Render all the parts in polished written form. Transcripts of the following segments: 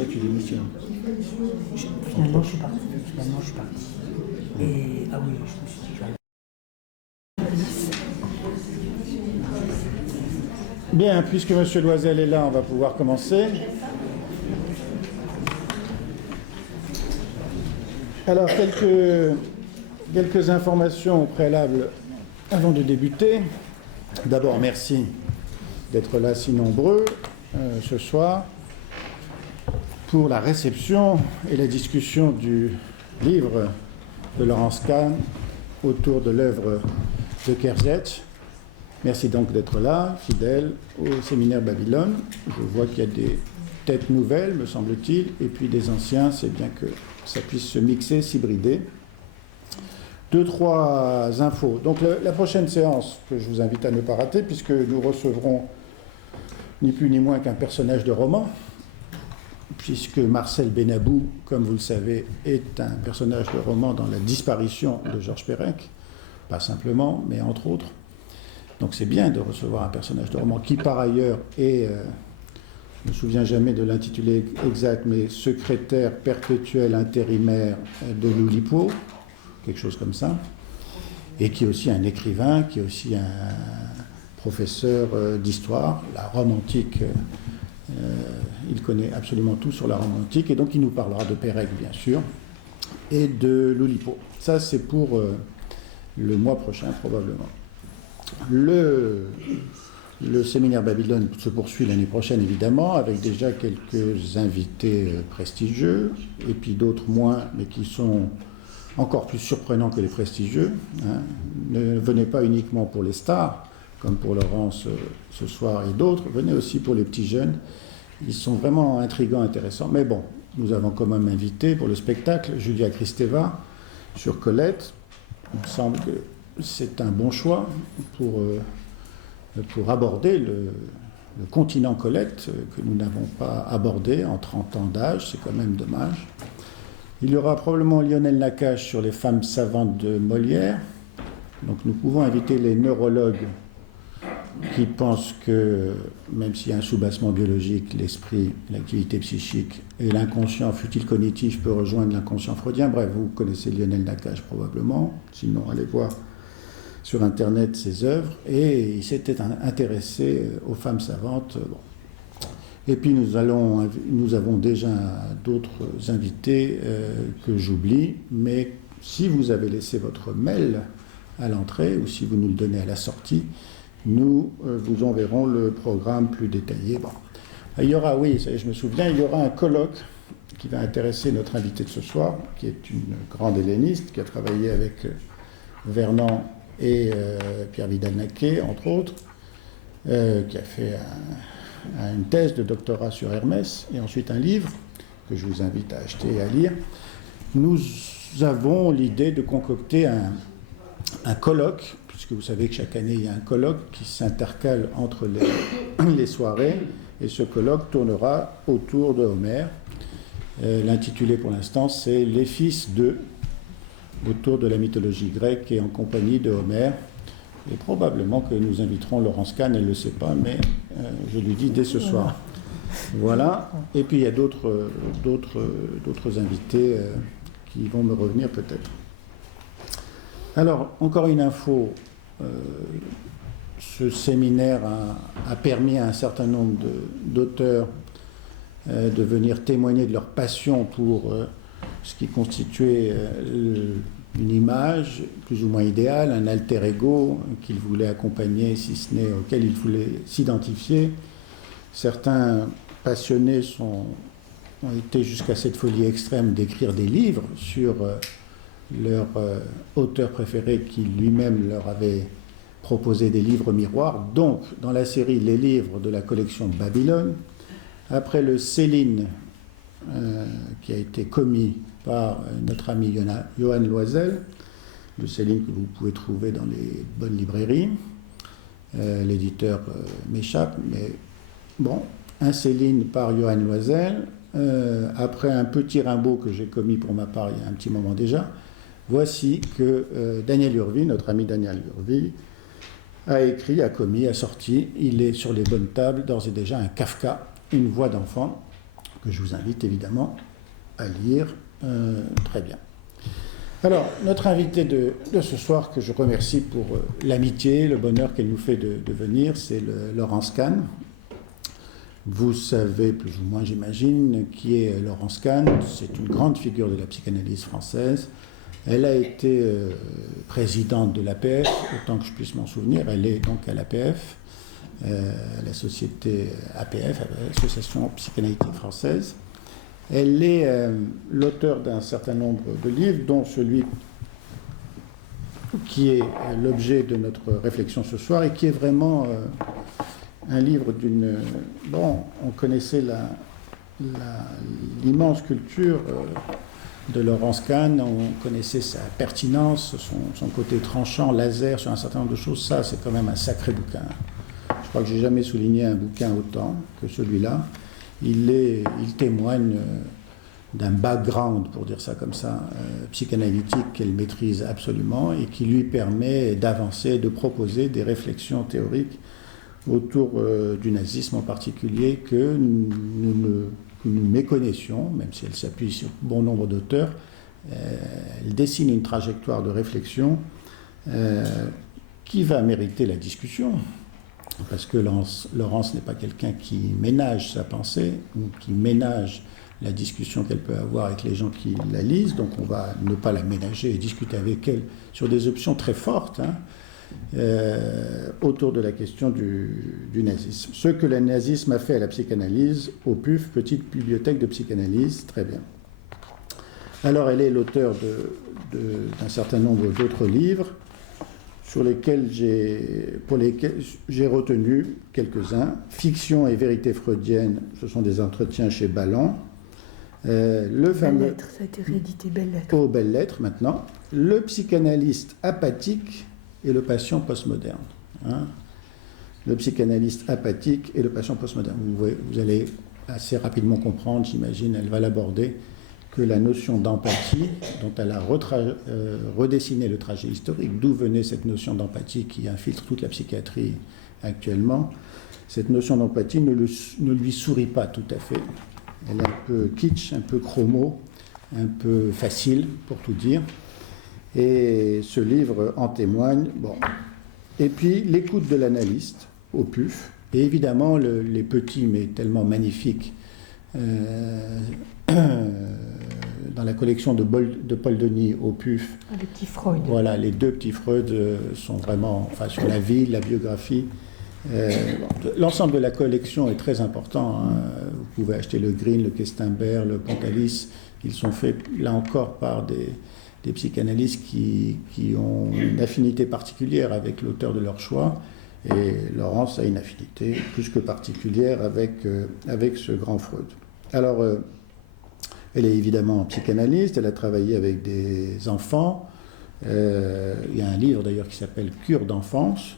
ça que tu démissionnes. Finalement, je suis parti. Et, ah oui, je me suis dit, Bien, puisque M. Loisel est là, on va pouvoir commencer. Alors, quelques informations au préalable avant de débuter. D'abord, merci d'être là si nombreux ce soir pour la réception et la discussion du livre de Laurence Kahn autour de l'œuvre de Kherzedj. Merci donc d'être là, fidèle au séminaire Babylone. Je vois qu'il y a des têtes nouvelles, me semble-t-il, et puis des anciens, c'est bien que ça puisse se mixer, s'hybrider. 2-3 infos. Donc la prochaine séance, que je vous invite à ne pas rater, puisque nous recevrons ni plus ni moins qu'un personnage de roman, puisque Marcel Benabou, comme vous le savez, est un personnage de roman dans la disparition de Georges Perec, pas simplement, mais entre autres. Donc c'est bien de recevoir un personnage de roman qui, par ailleurs, est, je ne me souviens jamais de l'intitulé exact, mais secrétaire perpétuel intérimaire de l'Oulipo, quelque chose comme ça, et qui est aussi un écrivain, qui est aussi un professeur d'histoire, la Rome antique. Il connaît absolument tout sur la Rome antique, et donc il nous parlera de Pérec, bien sûr, et de l'Oulipo. Ça, c'est pour le mois prochain, probablement. Le séminaire Babylone se poursuit l'année prochaine, évidemment, avec déjà quelques invités prestigieux, et puis d'autres moins, mais qui sont encore plus surprenants que les prestigieux. Hein. Ne venez pas uniquement pour les stars, comme pour Laurence ce soir et d'autres, venez aussi pour les petits jeunes. Ils sont vraiment intrigants, intéressants. Mais bon, nous avons quand même invité pour le spectacle Julia Kristeva sur Colette. Il me semble que c'est un bon choix pour aborder le continent Colette que nous n'avons pas abordé en 30 ans d'âge, c'est quand même dommage. Il y aura probablement Lionel Nakache sur les femmes savantes de Molière. Donc nous pouvons inviter les neurologues qui pensent que, même s'il y a un soubassement biologique, l'esprit, l'activité psychique et l'inconscient, fut-il cognitif, peut rejoindre l'inconscient freudien. Bref, vous connaissez Lionel Nakache probablement, sinon allez voir sur Internet ses œuvres, et il s'était intéressé aux femmes savantes. Bon. Et puis nous avons déjà d'autres invités que j'oublie, mais si vous avez laissé votre mail à l'entrée, ou si vous nous le donnez à la sortie, nous vous enverrons le programme plus détaillé. Bon. Il y aura, oui, je me souviens, il y aura un colloque qui va intéresser notre invité de ce soir, qui est une grande helléniste, qui a travaillé avec Vernon et Pierre Vidal-Naquet, entre autres, qui a fait une thèse de doctorat sur Hermès, et ensuite un livre que je vous invite à acheter et à lire. Nous avons l'idée de concocter un colloque, puisque vous savez que chaque année il y a un colloque qui s'intercale entre les soirées, et ce colloque tournera autour de Homère. L'intitulé pour l'instant, c'est « Les fils de », autour de la mythologie grecque et en compagnie de Homère. Et probablement que nous inviterons Laurence Kahn, elle ne le sait pas, mais je lui dis dès ce soir. Voilà. Et puis il y a d'autres invités qui vont me revenir peut-être. Alors, encore une info. Ce séminaire a permis à un certain nombre d'auteurs de venir témoigner de leur passion pour ce qui constituait une image plus ou moins idéale, un alter ego qu'ils voulaient accompagner, si ce n'est auquel ils voulaient s'identifier. Certains passionnés ont été jusqu'à cette folie extrême d'écrire des livres sur leur auteur préféré qui lui-même leur avait proposé des livres miroirs. Donc, dans la série Les livres de la collection Babylone, après le Céline, qui a été commis par notre ami Johan Loisel, le Céline que vous pouvez trouver dans les bonnes librairies. L'éditeur m'échappe, mais bon, un Céline par Johan Loisel, après un petit Rimbaud que j'ai commis pour ma part il y a un petit moment déjà. Voici que Daniel Urville, notre ami Daniel Urville, a écrit, a commis, a sorti, il est sur les bonnes tables, d'ores et déjà un Kafka, une voix d'enfant, que je vous invite évidemment à lire très bien. Alors, notre invitée de ce soir, que je remercie pour l'amitié, le bonheur qu'elle nous fait de venir, c'est Laurence Kahn. Vous savez plus ou moins, j'imagine, qui est Laurence Kahn. C'est une grande figure de la psychanalyse française. Elle a été présidente de l'APF, autant que je puisse m'en souvenir. Elle est donc à l'APF, la société APF, Association psychanalytique française. Elle est l'auteur d'un certain nombre de livres, dont celui qui est l'objet de notre réflexion ce soir et qui est vraiment un livre d'une... Bon, on connaissait l'immense culture de Laurence Kahn, on connaissait sa pertinence, son côté tranchant, laser sur un certain nombre de choses. Ça, c'est quand même un sacré bouquin. Je crois que j'ai jamais souligné un bouquin autant que celui-là. Il témoigne d'un background, pour dire ça comme ça, psychanalytique qu'elle maîtrise absolument et qui lui permet d'avancer, de proposer des réflexions théoriques autour du nazisme en particulier que nous méconnaissions, même si elle s'appuie sur bon nombre d'auteurs. Elle dessine une trajectoire de réflexion qui va mériter la discussion, parce que Laurence n'est pas quelqu'un qui ménage sa pensée ou qui ménage la discussion qu'elle peut avoir avec les gens qui la lisent. Donc on va ne pas la ménager et discuter avec elle sur des options très fortes autour de la question du nazisme. Ce que le nazisme a fait à la psychanalyse, au PUF, Petite Bibliothèque de Psychanalyse, très bien. Alors elle est l'auteur d'un certain nombre d'autres livres, pour lesquels j'ai retenu quelques-uns. Fiction et vérité freudienne, ce sont des entretiens chez Balland. Le fameux... Belles lettres, ça a été réédité, Belles lettres. Aux Belles lettres, maintenant. Le psychanalyste apathique et le patient postmoderne. Le psychanalyste apathique et le patient postmoderne. Vous allez assez rapidement comprendre, j'imagine, elle va l'aborder, que la notion d'empathie, dont elle a redessiné le trajet historique, d'où venait cette notion d'empathie qui infiltre toute la psychiatrie actuellement, cette notion d'empathie ne lui sourit pas tout à fait. Elle est un peu kitsch, un peu chromo, un peu facile, pour tout dire. Et ce livre en témoigne. Bon. Et puis, l'écoute de l'analyste, au PUF, et évidemment, les petits, mais tellement magnifiques, dans la collection de Paul Denis au PUF. Les petits Freud. Voilà, les deux petits Freud sont vraiment, sur la vie, la biographie. L'ensemble de la collection est très important. Vous pouvez acheter le Green, le Questenberg, le Pontalis. Ils sont faits, là encore, par des psychanalystes qui ont une affinité particulière avec l'auteur de leur choix. Et Laurence a une affinité plus que particulière avec ce grand Freud. Alors, elle est évidemment psychanalyste, elle a travaillé avec des enfants. Il y a un livre d'ailleurs qui s'appelle Cure d'enfance.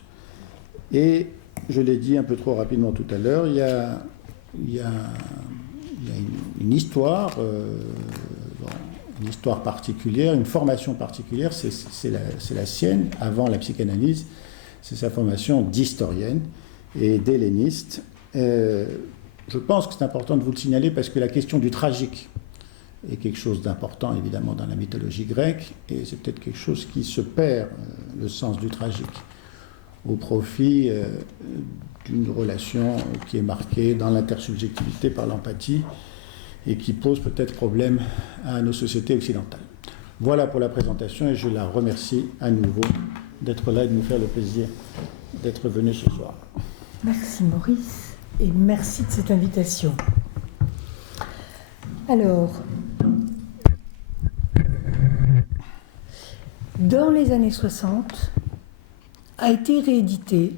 Et je l'ai dit un peu trop rapidement tout à l'heure, il y a une histoire, une histoire particulière, une formation particulière, c'est la sienne, avant la psychanalyse, c'est sa formation d'historienne et d'helléniste. Je pense que c'est important de vous le signaler parce que la question du tragique est quelque chose d'important, évidemment, dans la mythologie grecque, et c'est peut-être quelque chose qui se perd, le sens du tragique, au profit d'une relation qui est marquée dans l'intersubjectivité par l'empathie et qui pose peut-être problème à nos sociétés occidentales. Voilà pour la présentation et je la remercie à nouveau d'être là et de nous faire le plaisir d'être venu ce soir. Merci Maurice et merci de cette invitation. Alors, dans les années 60, a été réédité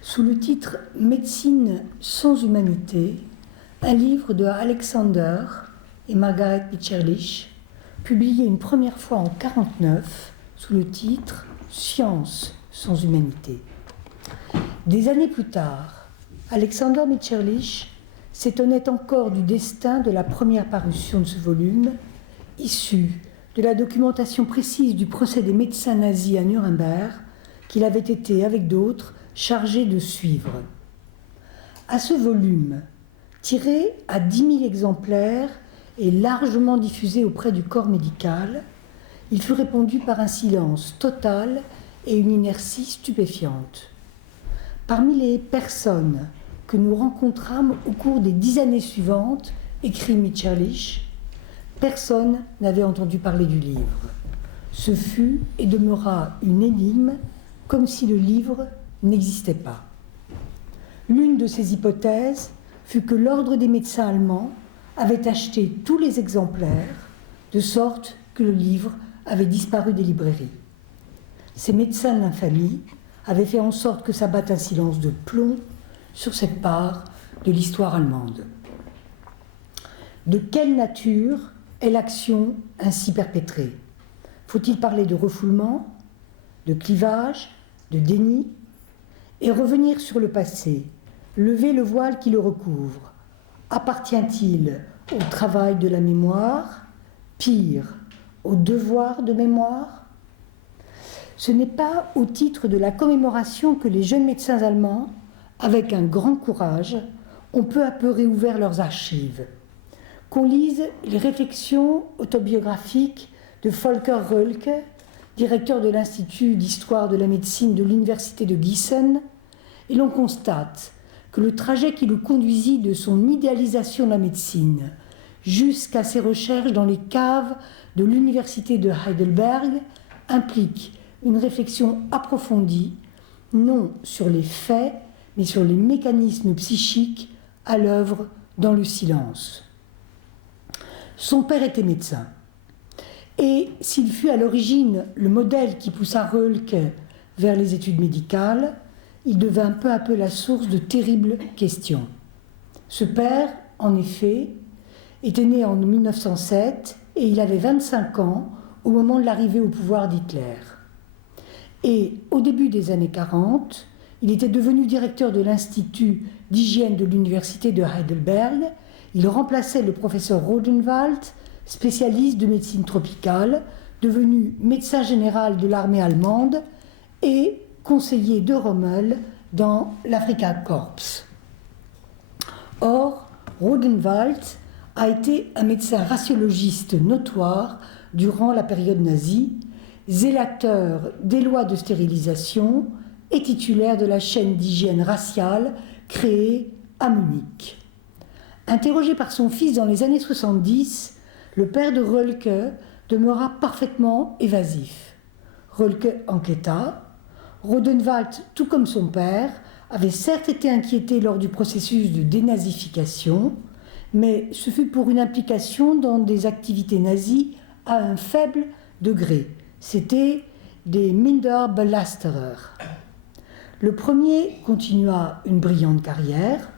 sous le titre « Médecine sans humanité », un livre de Alexander et Margaret Mitscherlich, publié une première fois en 1949 sous le titre « Science sans humanité ». Des années plus tard, Alexander Mitscherlich s'étonnait encore du destin de la première parution de ce volume, issu de la documentation précise du procès des médecins nazis à Nuremberg, qu'il avait été, avec d'autres, chargé de suivre. À ce volume, tiré à 10 000 exemplaires et largement diffusé auprès du corps médical, il fut répondu par un silence total et une inertie stupéfiante. Parmi les personnes que nous rencontrâmes au cours des 10 années suivantes, écrit Mitscherlich, personne n'avait entendu parler du livre. Ce fut et demeura une énigme, comme si le livre n'existait pas. L'une de ces hypothèses fut que l'ordre des médecins allemands avait acheté tous les exemplaires, de sorte que le livre avait disparu des librairies. Ces médecins de l'infamie avaient fait en sorte que s'abatte un silence de plomb sur cette part de l'histoire allemande. De quelle nature est l'action ainsi perpétrée? Faut-il parler de refoulement, de clivage, de déni? Et revenir sur le passé, lever le voile qui le recouvre, appartient-il au travail de la mémoire, pire, au devoir de mémoire? Ce n'est pas au titre de la commémoration que les jeunes médecins allemands, avec un grand courage, ont peu à peu réouvert leurs archives. Qu'on lise les réflexions autobiographiques de Volker Rölke, directeur de l'Institut d'histoire de la médecine de l'Université de Gießen, et l'on constate que le trajet qui le conduisit de son idéalisation de la médecine jusqu'à ses recherches dans les caves de l'Université de Heidelberg implique une réflexion approfondie, non sur les faits, mais sur les mécanismes psychiques à l'œuvre dans le silence. Son père était médecin, et s'il fut à l'origine le modèle qui poussa Rölke vers les études médicales, il devint peu à peu la source de terribles questions. Ce père, en effet, était né en 1907 et il avait 25 ans au moment de l'arrivée au pouvoir d'Hitler. Et au début des années 40, il était devenu directeur de l'Institut d'hygiène de l'Université de Heidelberg. Il remplaçait le professeur Rodenwald, spécialiste de médecine tropicale, devenu médecin général de l'armée allemande et conseiller de Rommel dans l'Afrika Korps. Or, Rodenwald a été un médecin raciologiste notoire durant la période nazie, zélateur des lois de stérilisation et titulaire de la chaîne d'hygiène raciale créée à Munich. Interrogé par son fils dans les années 70, le père de Rölke demeura parfaitement évasif. Rölke enquêta. Rodenwald, tout comme son père, avait certes été inquiété lors du processus de dénazification, mais ce fut pour une implication dans des activités nazies à un faible degré. C'était des Minderbelasterer. Le premier continua une brillante carrière,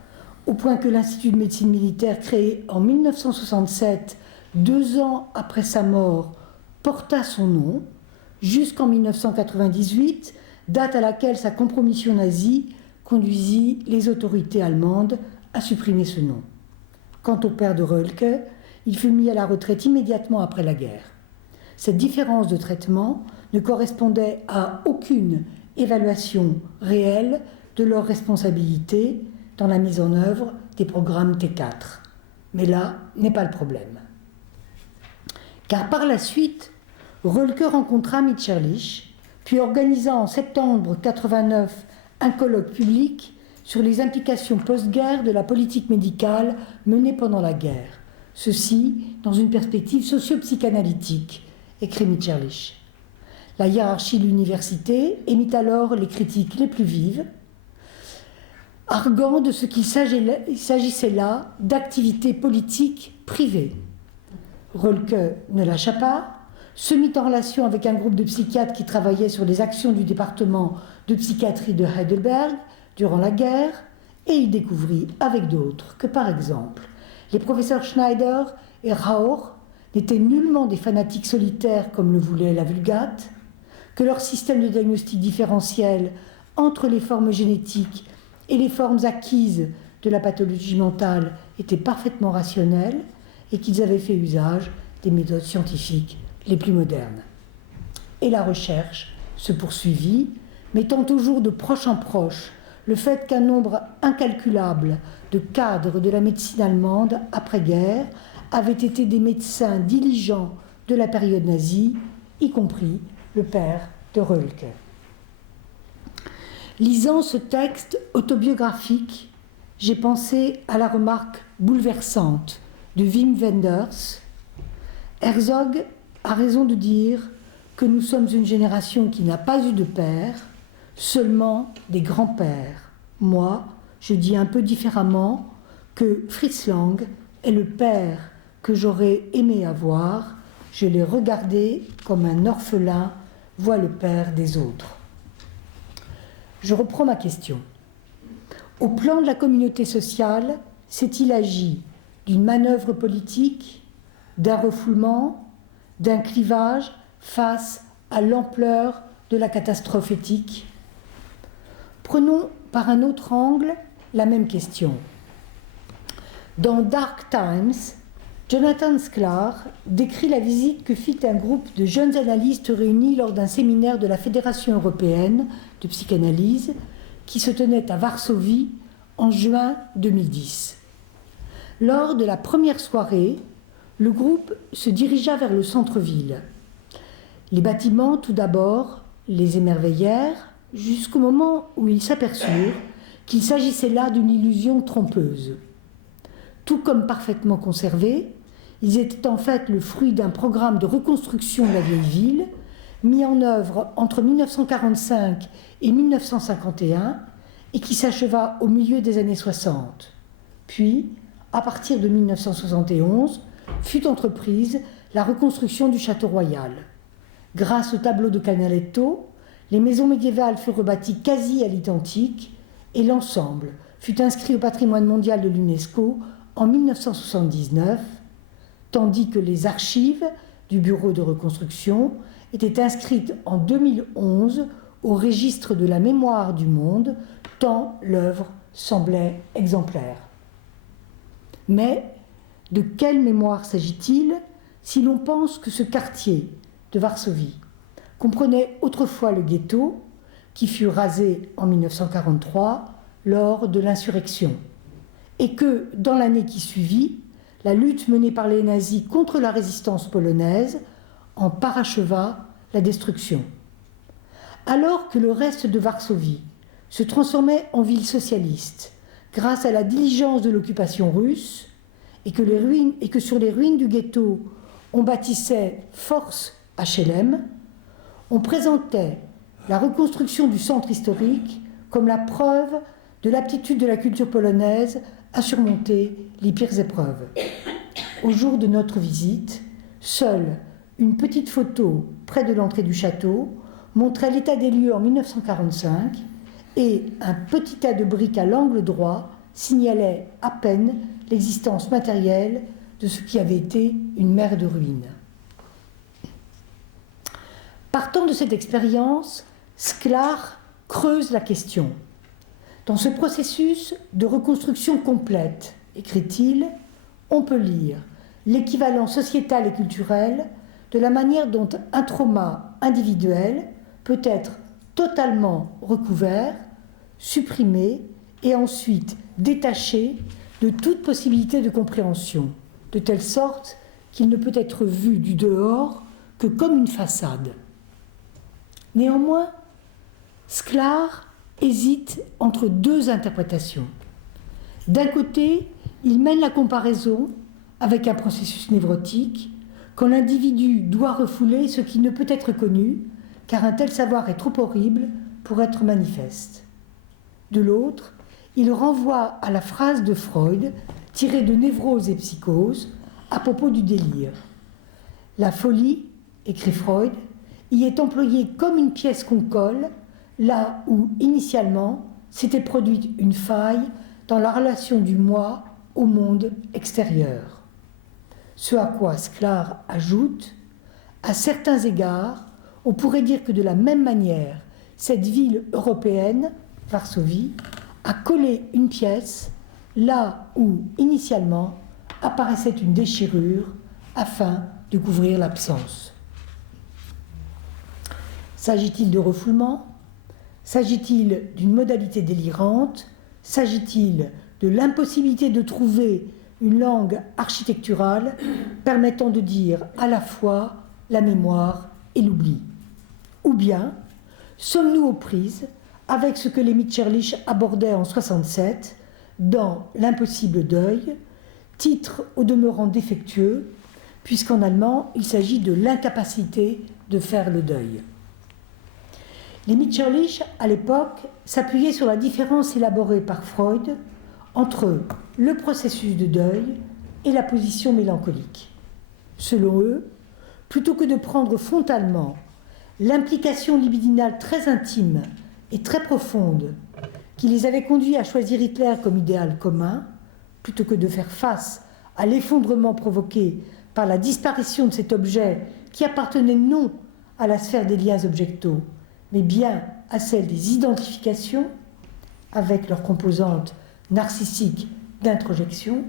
au point que l'Institut de médecine militaire, créé en 1967, 2 ans après sa mort, porta son nom, jusqu'en 1998, date à laquelle sa compromission nazie conduisit les autorités allemandes à supprimer ce nom. Quant au père de Rölke, il fut mis à la retraite immédiatement après la guerre. Cette différence de traitement ne correspondait à aucune évaluation réelle de leur responsabilité dans la mise en œuvre des programmes T4. Mais là n'est pas le problème. Car par la suite, Rölke rencontra Mitscherlich, puis organisa en septembre 1989 un colloque public sur les implications post-guerre de la politique médicale menée pendant la guerre. Ceci dans une perspective socio-psychanalytique, écrit Mitscherlich. La hiérarchie de l'université émit alors les critiques les plus vives, arguant de ce qu'il s'agissait là d'activités politiques privées. Rölke ne lâcha pas, se mit en relation avec un groupe de psychiatres qui travaillaient sur les actions du département de psychiatrie de Heidelberg durant la guerre, et il découvrit avec d'autres que, par exemple, les professeurs Schneider et Rauch n'étaient nullement des fanatiques solitaires comme le voulait la Vulgate, que leur système de diagnostic différentiel entre les formes génétiques et les formes acquises de la pathologie mentale était parfaitement rationnel et qu'ils avaient fait usage des méthodes scientifiques les plus modernes. Et la recherche se poursuivit, mettant toujours de proche en proche le fait qu'un nombre incalculable de cadres de la médecine allemande après-guerre avaient été des médecins diligents de la période nazie, y compris le père de Rölke. Lisant ce texte autobiographique, j'ai pensé à la remarque bouleversante de Wim Wenders. Herzog a raison de dire que nous sommes une génération qui n'a pas eu de père, seulement des grands-pères. Moi, je dis un peu différemment que Fritz Lang est le père que j'aurais aimé avoir. Je l'ai regardé comme un orphelin voit le père des autres. Je reprends ma question. Au plan de la communauté sociale, s'est-il agi d'une manœuvre politique, d'un refoulement, d'un clivage face à l'ampleur de la catastrophe éthique? Prenons par un autre angle la même question. Dans Dark Times, Jonathan Sklar décrit la visite que fit un groupe de jeunes analystes réunis lors d'un séminaire de la Fédération européenne de psychanalyse qui se tenait à Varsovie en juin 2010. Lors de la première soirée, le groupe se dirigea vers le centre-ville. Les bâtiments, tout d'abord, les émerveillèrent jusqu'au moment où ils s'aperçurent qu'il s'agissait là d'une illusion trompeuse. Tout comme parfaitement conservés, ils étaient en fait le fruit d'un programme de reconstruction de la vieille ville, mis en œuvre entre 1945 et 1951 et qui s'acheva au milieu des années 60. Puis, à partir de 1971, fut entreprise la reconstruction du château royal. Grâce au tableau de Canaletto, les maisons médiévales furent rebâties quasi à l'identique et l'ensemble fut inscrit au patrimoine mondial de l'UNESCO en 1979, tandis que les archives du bureau de reconstruction étaient inscrites en 2011 au registre de la mémoire du monde, tant l'œuvre semblait exemplaire. Mais de quelle mémoire s'agit-il si l'on pense que ce quartier de Varsovie comprenait autrefois le ghetto qui fut rasé en 1943 lors de l'insurrection et que, dans l'année qui suivit, la lutte menée par les nazis contre la résistance polonaise en paracheva la destruction. Alors que le reste de Varsovie se transformait en ville socialiste grâce à la diligence de l'occupation russe et que sur les ruines du ghetto on bâtissait Force HLM, on présentait la reconstruction du centre historique comme la preuve de l'aptitude de la culture polonaise à surmonter les pires épreuves. Au jour de notre visite, seule une petite photo près de l'entrée du château montrait l'état des lieux en 1945 et un petit tas de briques à l'angle droit signalait à peine l'existence matérielle de ce qui avait été une mer de ruines. Partant de cette expérience, Sklar creuse la question. Dans ce processus de reconstruction complète, écrit-il, on peut lire l'équivalent sociétal et culturel de la manière dont un trauma individuel peut être totalement recouvert, supprimé et ensuite détaché de toute possibilité de compréhension, de telle sorte qu'il ne peut être vu du dehors que comme une façade. Néanmoins, Sklar hésite entre deux interprétations. D'un côté, il mène la comparaison avec un processus névrotique, quand l'individu doit refouler ce qui ne peut être connu, car un tel savoir est trop horrible pour être manifeste. De l'autre, il renvoie à la phrase de Freud, tirée de Névrose et Psychose, à propos du délire. La folie, écrit Freud, y est employée comme une pièce qu'on colle, là où, initialement, s'était produite une faille dans la relation du moi au monde extérieur. Ce à quoi Sklar ajoute, à certains égards, on pourrait dire que de la même manière, cette ville européenne, Varsovie, a collé une pièce là où, initialement, apparaissait une déchirure afin de couvrir l'absence. S'agit-il de refoulement ? S'agit-il d'une modalité délirante? S'agit-il de l'impossibilité de trouver une langue architecturale permettant de dire à la fois la mémoire et l'oubli? Ou bien sommes-nous aux prises avec ce que les Mitscherlich abordaient en 1967 dans L'impossible deuil, titre au demeurant défectueux, puisqu'en allemand il s'agit de l'incapacité de faire le deuil. Les Mitscherlich, à l'époque, s'appuyaient sur la différence élaborée par Freud entre le processus de deuil et la position mélancolique. Selon eux, plutôt que de prendre frontalement l'implication libidinale très intime et très profonde qui les avait conduits à choisir Hitler comme idéal commun, plutôt que de faire face à l'effondrement provoqué par la disparition de cet objet qui appartenait non à la sphère des liens objectaux, mais bien à celle des identifications, avec leur composante narcissique d'introjection,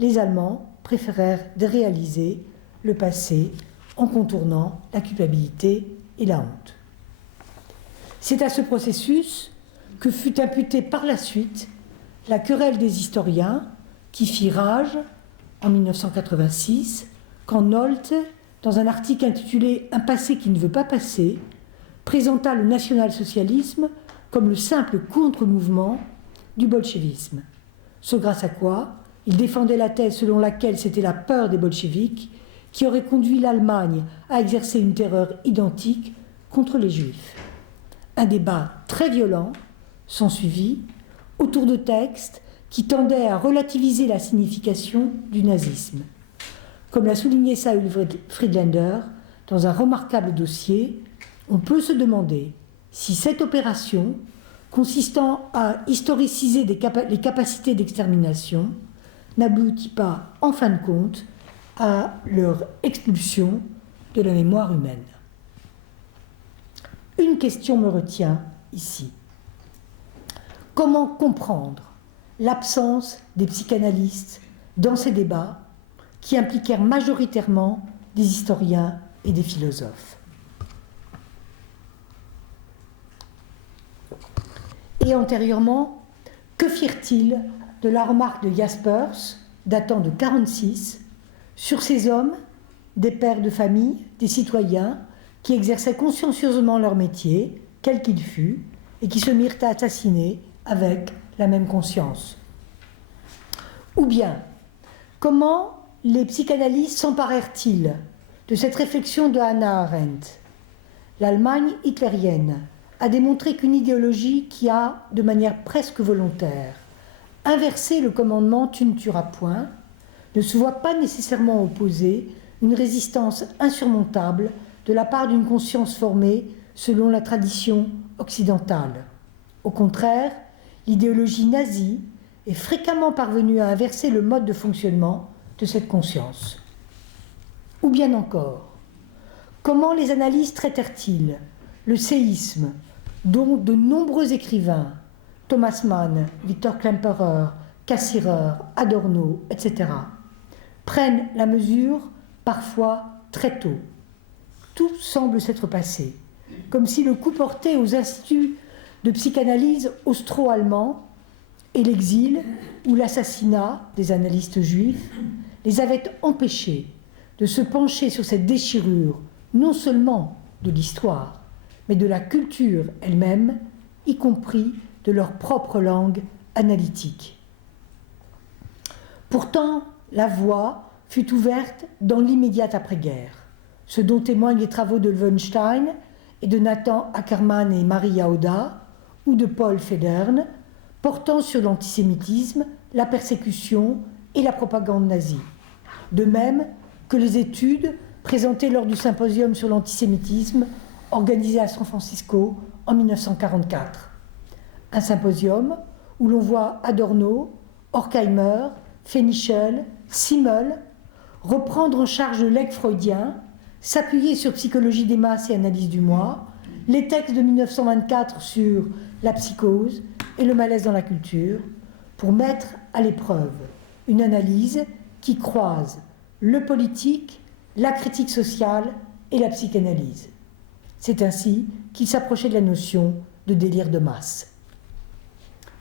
les Allemands préférèrent déréaliser le passé en contournant la culpabilité et la honte. C'est à ce processus que fut imputée par la suite la querelle des historiens qui fit rage en 1986 quand Nolte, dans un article intitulé « Un passé qui ne veut pas passer », présenta le national-socialisme comme le simple contre-mouvement du bolchevisme. Ce grâce à quoi il défendait la thèse selon laquelle c'était la peur des bolcheviks qui aurait conduit l'Allemagne à exercer une terreur identique contre les Juifs. Un débat très violent s'ensuivit autour de textes qui tendaient à relativiser la signification du nazisme. Comme l'a souligné Saül Friedlander dans un remarquable dossier, on peut se demander si cette opération, consistant à historiciser les capacités d'extermination, n'aboutit pas, en fin de compte, à leur expulsion de la mémoire humaine. Une question me retient ici. Comment comprendre l'absence des psychanalystes dans ces débats qui impliquèrent majoritairement des historiens et des philosophes? Et antérieurement, que firent-ils de la remarque de Jaspers, datant de 1946, sur ces hommes, des pères de famille, des citoyens, qui exerçaient consciencieusement leur métier, quel qu'il fût, et qui se mirent à assassiner avec la même conscience? Ou bien, comment les psychanalystes s'emparèrent-ils de cette réflexion de Hannah Arendt? L'Allemagne hitlérienne a démontré qu'une idéologie qui a, de manière presque volontaire, inversé le commandement « tu ne tueras point », ne se voit pas nécessairement opposer une résistance insurmontable de la part d'une conscience formée selon la tradition occidentale. Au contraire, l'idéologie nazie est fréquemment parvenue à inverser le mode de fonctionnement de cette conscience. Ou bien encore, comment les analystes traitèrent-ils le séisme dont de nombreux écrivains, Thomas Mann, Victor Klemperer, Cassirer, Adorno, etc., prennent la mesure parfois très tôt? Tout semble s'être passé, comme si le coup porté aux instituts de psychanalyse austro-allemands et l'exil ou l'assassinat des analystes juifs les avaient empêchés de se pencher sur cette déchirure non seulement de l'histoire, mais de la culture elle-même, y compris de leur propre langue analytique. Pourtant, la voie fut ouverte dans l'immédiate après-guerre, ce dont témoignent les travaux de Loewenstein et de Nathan Ackerman et Maria Oda, ou de Paul Federn, portant sur l'antisémitisme, la persécution et la propagande nazie. De même que les études présentées lors du symposium sur l'antisémitisme organisé à San Francisco en 1944. Un symposium où l'on voit Adorno, Horkheimer, Fenichel, Simmel reprendre en charge le legs freudien, s'appuyer sur psychologie des masses et analyse du moi, les textes de 1924 sur la psychose et le malaise dans la culture, pour mettre à l'épreuve une analyse qui croise le politique, la critique sociale et la psychanalyse. C'est ainsi qu'il s'approchait de la notion de délire de masse.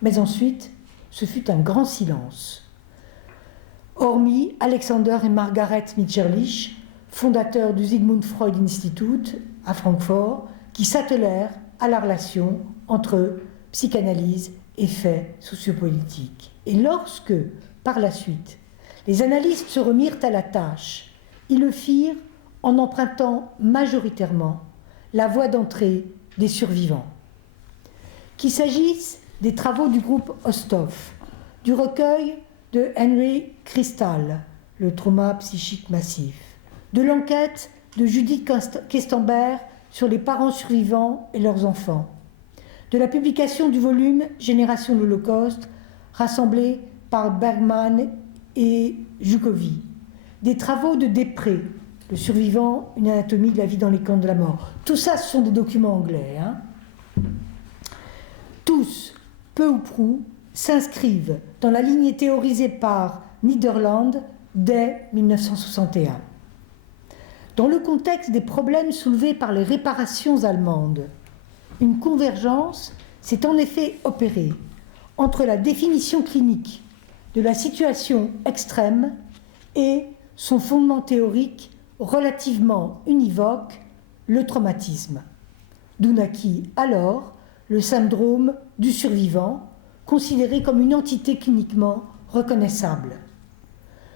Mais ensuite, ce fut un grand silence. Hormis Alexander et Margaret Mitscherlich, fondateurs du Sigmund Freud Institute à Francfort, qui s'attelèrent à la relation entre psychanalyse et faits sociopolitiques. Et lorsque, par la suite, les analystes se remirent à la tâche, ils le firent en empruntant majoritairement la voie d'entrée des survivants. Qu'il s'agisse des travaux du groupe Osthoff, du recueil de Henry Cristal, Le trauma psychique massif, de l'enquête de Judith Kestenberg sur les parents survivants et leurs enfants, de la publication du volume Génération de l'Holocauste, rassemblé par Bergman et Jukovi, des travaux de Després, Le survivant, une anatomie de la vie dans les camps de la mort. Tout ça, ce sont des documents anglais. Tous, peu ou prou, s'inscrivent dans la lignée théorisée par Niederland dès 1961. Dans le contexte des problèmes soulevés par les réparations allemandes, une convergence s'est en effet opérée entre la définition clinique de la situation extrême et son fondement théorique relativement univoque, le traumatisme. D'où naquit alors le syndrome du survivant, considéré comme une entité cliniquement reconnaissable.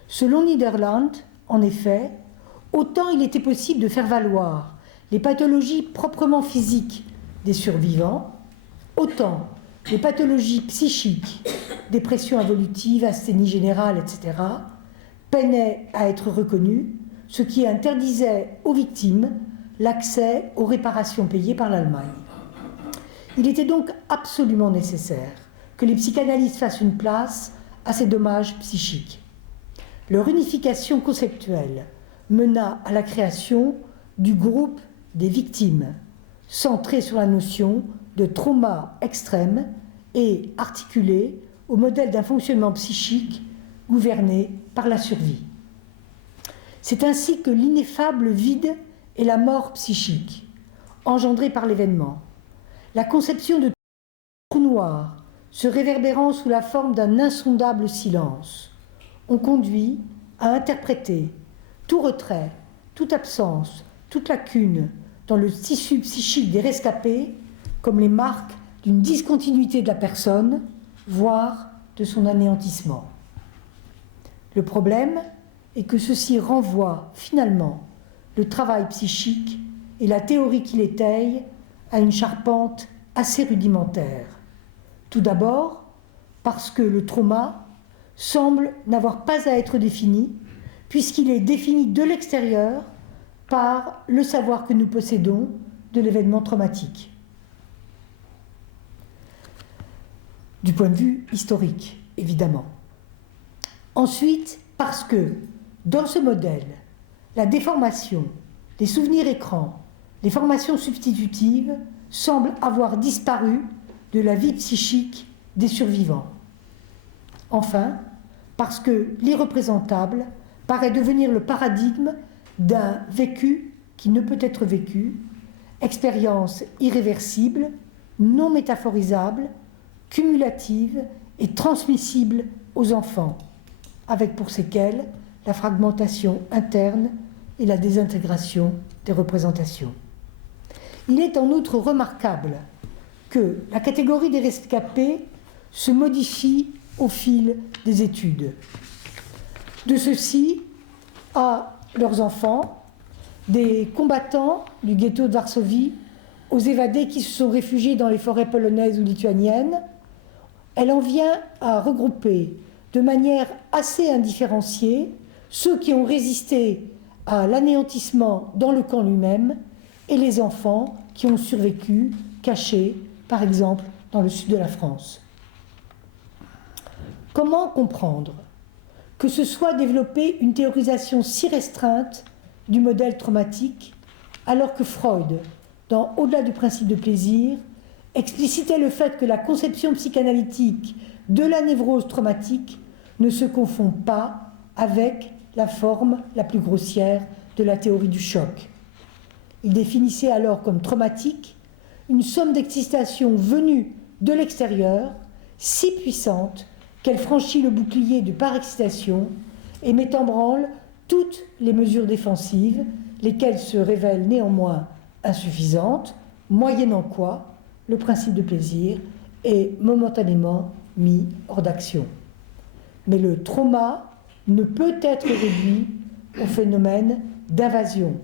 Selon Niederland, en effet, autant il était possible de faire valoir les pathologies proprement physiques des survivants, autant les pathologies psychiques, dépression involutive, asthénie générale, etc., peinaient à être reconnues, ce qui interdisait aux victimes l'accès aux réparations payées par l'Allemagne. Il était donc absolument nécessaire que les psychanalystes fassent une place à ces dommages psychiques. Leur unification conceptuelle mena à la création du groupe des victimes, centré sur la notion de trauma extrême et articulé au modèle d'un fonctionnement psychique gouverné par la survie. C'est ainsi que l'ineffable vide et la mort psychique, engendrée par l'événement, la conception de trou noir se réverbérant sous la forme d'un insondable silence, ont conduit à interpréter tout retrait, toute absence, toute lacune dans le tissu psychique des rescapés comme les marques d'une discontinuité de la personne, voire de son anéantissement. Le problème est que ceci renvoie finalement le travail psychique et la théorie qui l'étaye à une charpente assez rudimentaire. Tout d'abord, parce que le trauma semble n'avoir pas à être défini, puisqu'il est défini de l'extérieur par le savoir que nous possédons de l'événement traumatique. Du point de vue historique, évidemment. Ensuite, parce que, dans ce modèle, la déformation, les souvenirs écrans, les formations substitutives semblent avoir disparu de la vie psychique des survivants. Enfin, parce que l'irreprésentable paraît devenir le paradigme d'un vécu qui ne peut être vécu, expérience irréversible, non métaphorisable, cumulative et transmissible aux enfants, avec pour séquelles la fragmentation interne et la désintégration des représentations. Il est en outre remarquable que la catégorie des rescapés se modifie au fil des études. De ceux-ci à leurs enfants, des combattants du ghetto de Varsovie aux évadés qui se sont réfugiés dans les forêts polonaises ou lituaniennes, elle en vient à regrouper de manière assez indifférenciée ceux qui ont résisté à l'anéantissement dans le camp lui-même et les enfants qui ont survécu, cachés, par exemple, dans le sud de la France. Comment comprendre que se soit développée une théorisation si restreinte du modèle traumatique, alors que Freud, dans Au-delà du principe de plaisir, explicitait le fait que la conception psychanalytique de la névrose traumatique ne se confond pas avec la forme la plus grossière de la théorie du choc. Il définissait alors comme traumatique une somme d'excitation venue de l'extérieur, si puissante qu'elle franchit le bouclier de par-excitation et met en branle toutes les mesures défensives, lesquelles se révèlent néanmoins insuffisantes, moyennant quoi le principe de plaisir est momentanément mis hors d'action. Mais le trauma ne peut être réduit au phénomène d'invasion.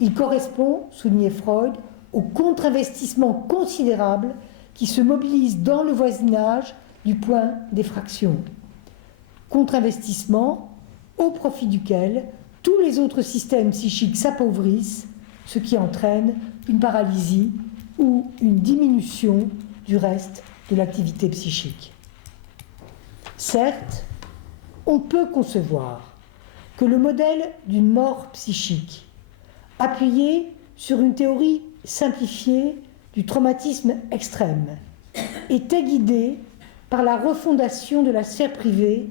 Il correspond, soulignait Freud, au contre-investissement considérable qui se mobilise dans le voisinage du point d'effraction. Contre-investissement au profit duquel tous les autres systèmes psychiques s'appauvrissent, ce qui entraîne une paralysie ou une diminution du reste de l'activité psychique. Certes, on peut concevoir que le modèle d'une mort psychique, appuyé sur une théorie simplifiée du traumatisme extrême, était guidé par la refondation de la sphère privée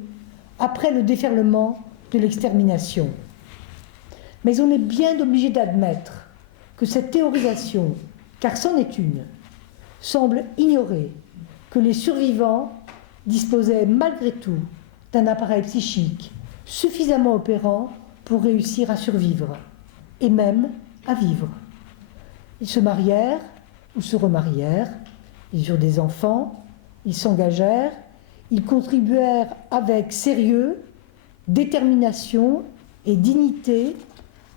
après le déferlement de l'extermination. Mais on est bien obligé d'admettre que cette théorisation, car c'en est une, semble ignorer que les survivants disposaient malgré tout d'un appareil psychique suffisamment opérant pour réussir à survivre, et même à vivre. Ils se marièrent ou se remarièrent, ils eurent des enfants, ils s'engagèrent, ils contribuèrent avec sérieux, détermination et dignité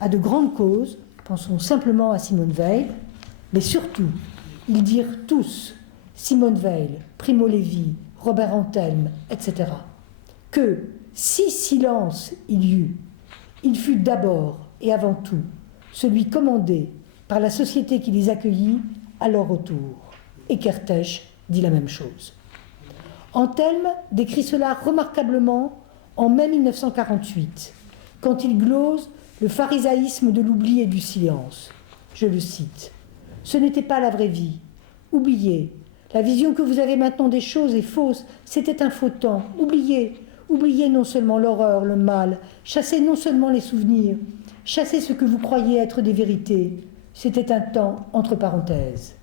à de grandes causes, pensons simplement à Simone Veil, mais surtout, ils dirent tous, Simone Veil, Primo Levi, Robert Antelme, etc., que si silence il y eut, il fut d'abord et avant tout celui commandé par la société qui les accueillit à leur retour. Et Kertész dit la même chose. Antelme décrit cela remarquablement en mai 1948, quand il glose le pharisaïsme de l'oubli et du silence. Je le cite. « Ce n'était pas la vraie vie. Oubliez. La vision que vous avez maintenant des choses est fausse. C'était un faux temps. Oubliez. Oubliez non seulement l'horreur, le mal. Chassez non seulement les souvenirs. Chassez ce que vous croyez être des vérités. C'était un temps entre parenthèses. »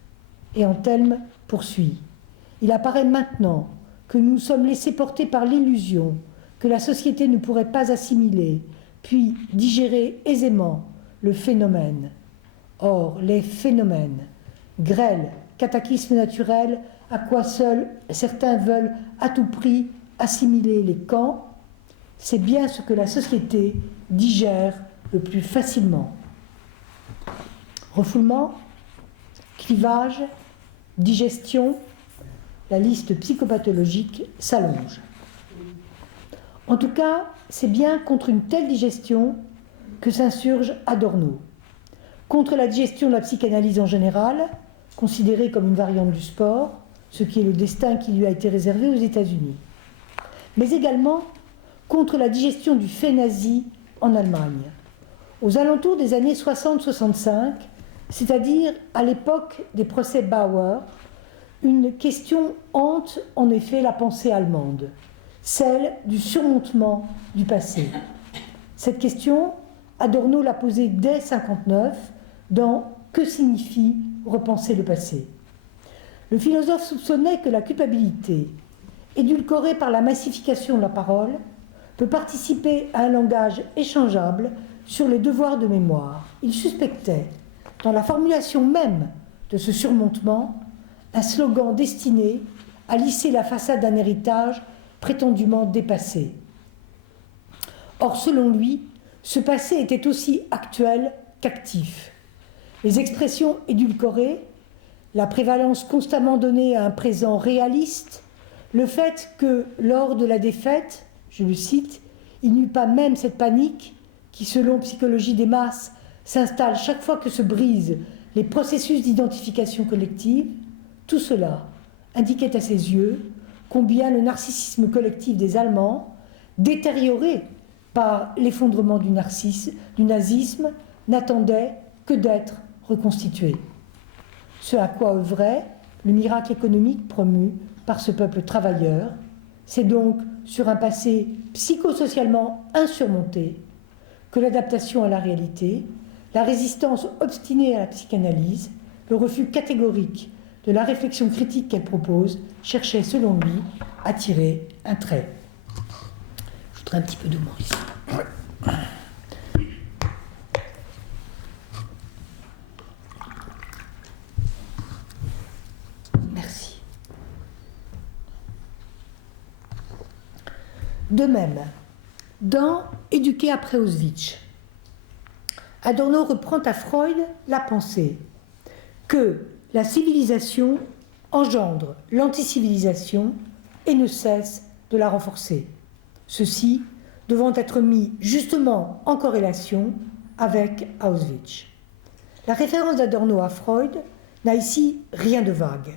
Et Antelme poursuit. « Il apparaît maintenant que nous sommes laissés porter par l'illusion que la société ne pourrait pas assimiler, puis digérer aisément le phénomène. Or, les phénomènes, grêle, cataclysme naturel, à quoi seuls certains veulent à tout prix assimiler les camps, c'est bien ce que la société digère le plus facilement. Refoulement, clivage, digestion, la liste psychopathologique s'allonge. En tout cas, c'est bien contre une telle digestion que s'insurge Adorno. Contre la digestion de la psychanalyse en général, considérée comme une variante du sport, ce qui est le destin qui lui a été réservé aux États-Unis. Mais également contre la digestion du fait nazi en Allemagne. Aux alentours des années 60-65, c'est-à-dire à l'époque des procès Bauer, une question hante en effet la pensée allemande, celle du surmontement du passé. Cette question, Adorno l'a posée dès 1959 dans « Que signifie repenser le passé ?» Le philosophe soupçonnait que la culpabilité, édulcorée par la massification de la parole, peut participer à un langage échangeable sur les devoirs de mémoire. Il suspectait, dans la formulation même de ce surmontement, un slogan destiné à lisser la façade d'un héritage prétendument dépassé. Or, selon lui, ce passé était aussi actuel qu'actif. Les expressions édulcorées, la prévalence constamment donnée à un présent réaliste, le fait que, lors de la défaite, je le cite, il n'y eut pas même cette panique qui, selon psychologie des masses, s'installe chaque fois que se brisent les processus d'identification collective, tout cela indiquait à ses yeux combien le narcissisme collectif des Allemands, détérioré par l'effondrement du nazisme, n'attendait que d'être reconstitué. Ce à quoi œuvrait le miracle économique promu par ce peuple travailleur, c'est donc sur un passé psychosocialement insurmonté que l'adaptation à la réalité, la résistance obstinée à la psychanalyse, le refus catégorique de la réflexion critique qu'elle propose cherchait, selon lui, à tirer un trait. Je voudrais un petit peu de moins ici. Merci. De même, dans Éduquer après Auschwitz, Adorno reprend à Freud la pensée que la civilisation engendre l'anticivilisation et ne cesse de la renforcer. Ceci devant être mis justement en corrélation avec Auschwitz. La référence d'Adorno à Freud n'a ici rien de vague.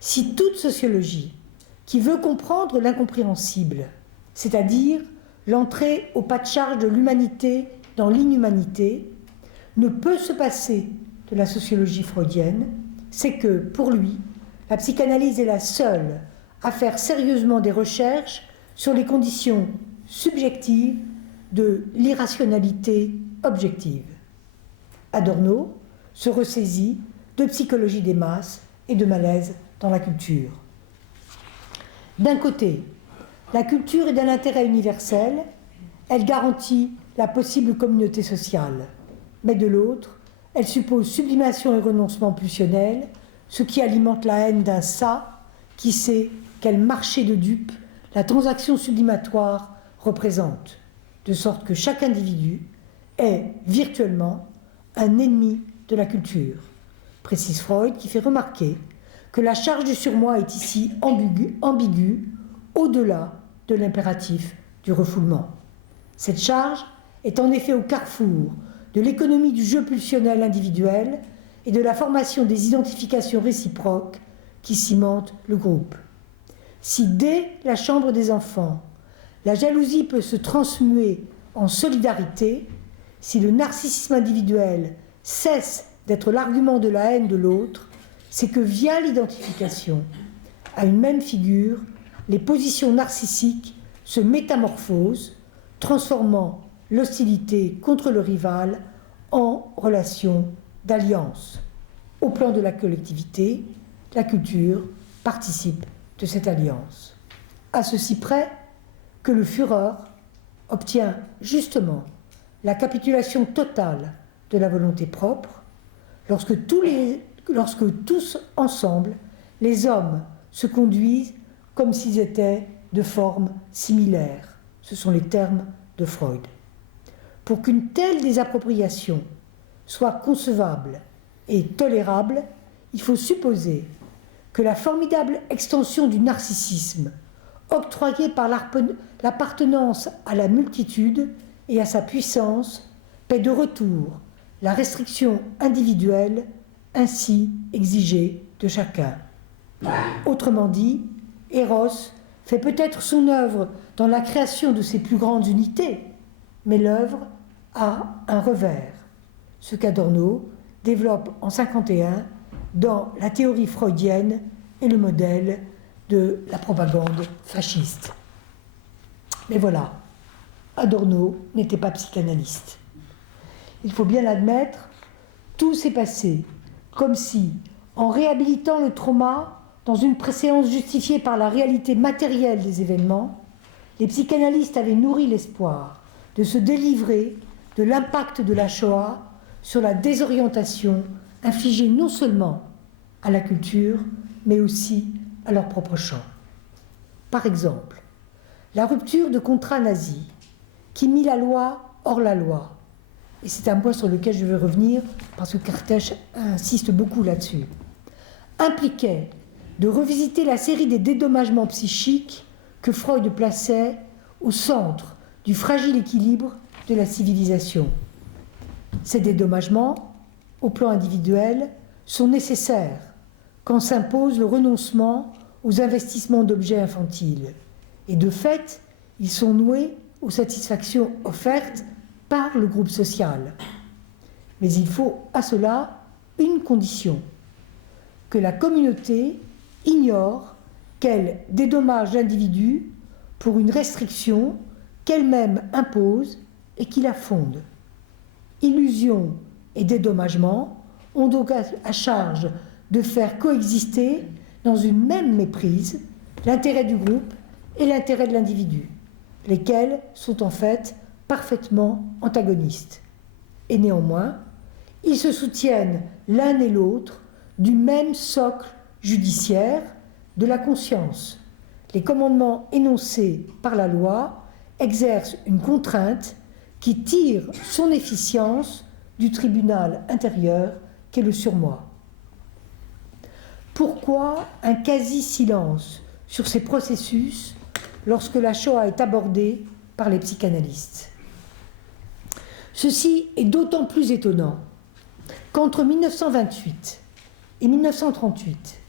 Si toute sociologie qui veut comprendre l'incompréhensible, c'est-à-dire l'entrée au pas de charge de l'humanité dans l'inhumanité, ne peut se passer de la sociologie freudienne, c'est que, pour lui, la psychanalyse est la seule à faire sérieusement des recherches sur les conditions subjectives de l'irrationalité objective. Adorno se ressaisit de psychologie des masses et de malaise dans la culture. D'un côté, la culture est d'un intérêt universel, elle garantit la possible communauté sociale, mais de l'autre, elle suppose sublimation et renoncement pulsionnel, ce qui alimente la haine d'un ça qui sait quel marché de dupes la transaction sublimatoire représente, de sorte que chaque individu est virtuellement un ennemi de la culture. Précise Freud, qui fait remarquer que la charge du surmoi est ici ambiguë au-delà de l'impératif du refoulement. Cette charge est en effet au carrefour de l'économie du jeu pulsionnel individuel et de la formation des identifications réciproques qui cimentent le groupe. Si dès la chambre des enfants, la jalousie peut se transmuer en solidarité, si le narcissisme individuel cesse d'être l'argument de la haine de l'autre, c'est que via l'identification à une même figure, les positions narcissiques se métamorphosent, transformant l'hostilité contre le rival en relation d'alliance. Au plan de la collectivité, la culture participe de cette alliance. À ceci près que le Führer obtient justement la capitulation totale de la volonté propre, lorsque tous ensemble, les hommes se conduisent comme s'ils étaient de formes similaires. Ce sont les termes de Freud. Pour qu'une telle désappropriation soit concevable et tolérable, il faut supposer que la formidable extension du narcissisme, octroyée par l'appartenance à la multitude et à sa puissance, paie de retour la restriction individuelle ainsi exigée de chacun. Autrement dit, Eros fait peut-être son œuvre dans la création de ses plus grandes unités, mais l'œuvre a un revers, ce qu'Adorno développe en 1951 dans la théorie freudienne et le modèle de la propagande fasciste. Mais voilà, Adorno n'était pas psychanalyste. Il faut bien l'admettre, tout s'est passé comme si, en réhabilitant le trauma dans une préséance justifiée par la réalité matérielle des événements, les psychanalystes avaient nourri l'espoir de se délivrer de l'impact de la Shoah sur la désorientation infligée non seulement à la culture, mais aussi à leur propre champ. Par exemple, la rupture de contrat nazi, qui mit la loi hors la loi, et c'est un point sur lequel je vais revenir, parce que Kartesh insiste beaucoup là-dessus, impliquait de revisiter la série des dédommagements psychiques que Freud plaçait au centre du fragile équilibre de la civilisation. Ces dédommagements, au plan individuel, sont nécessaires quand s'impose le renoncement aux investissements d'objets infantiles. Et de fait, ils sont noués aux satisfactions offertes par le groupe social. Mais il faut à cela une condition, que la communauté ignore qu'elle dédommage l'individu pour une restriction qu'elle-même impose et qui la fonde. Illusion et dédommagement ont donc à charge de faire coexister dans une même méprise l'intérêt du groupe et l'intérêt de l'individu, lesquels sont en fait parfaitement antagonistes. Et néanmoins, ils se soutiennent l'un et l'autre du même socle judiciaire de la conscience. Les commandements énoncés par la loi exercent une contrainte qui tire son efficience du tribunal intérieur qu'est le surmoi. Pourquoi un quasi-silence sur ces processus lorsque la Shoah est abordée par les psychanalystes? Ceci est d'autant plus étonnant qu'entre 1928 et 1938,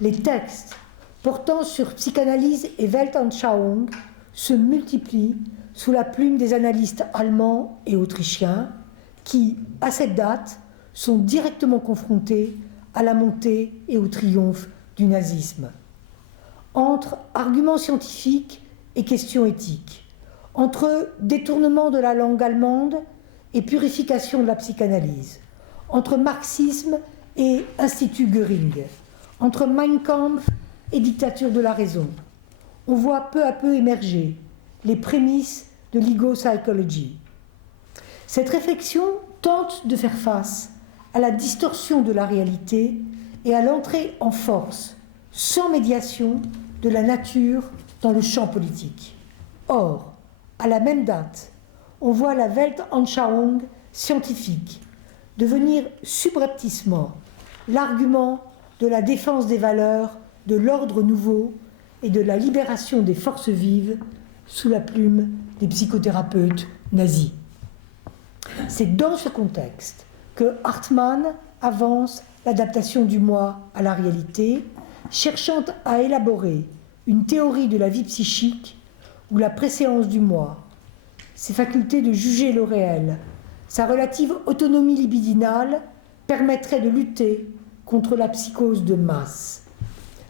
les textes portant sur psychanalyse et Weltanschauung se multiplient sous la plume des analystes allemands et autrichiens qui, à cette date, sont directement confrontés à la montée et au triomphe du nazisme. Entre arguments scientifiques et questions éthiques, entre détournement de la langue allemande et purification de la psychanalyse, entre marxisme et Institut Göring, entre Mein Kampf et dictature de la raison, on voit peu à peu émerger les prémices de l'ego-psychology. Cette réflexion tente de faire face à la distorsion de la réalité et à l'entrée en force, sans médiation, de la nature dans le champ politique. Or, à la même date, on voit la Weltanschauung scientifique devenir subrepticement l'argument de la défense des valeurs, de l'ordre nouveau et de la libération des forces vives sous la plume des psychothérapeutes nazis. C'est dans ce contexte que Hartmann avance l'adaptation du moi à la réalité, cherchant à élaborer une théorie de la vie psychique où la préséance du moi, ses facultés de juger le réel, sa relative autonomie libidinale permettrait de lutter contre la psychose de masse.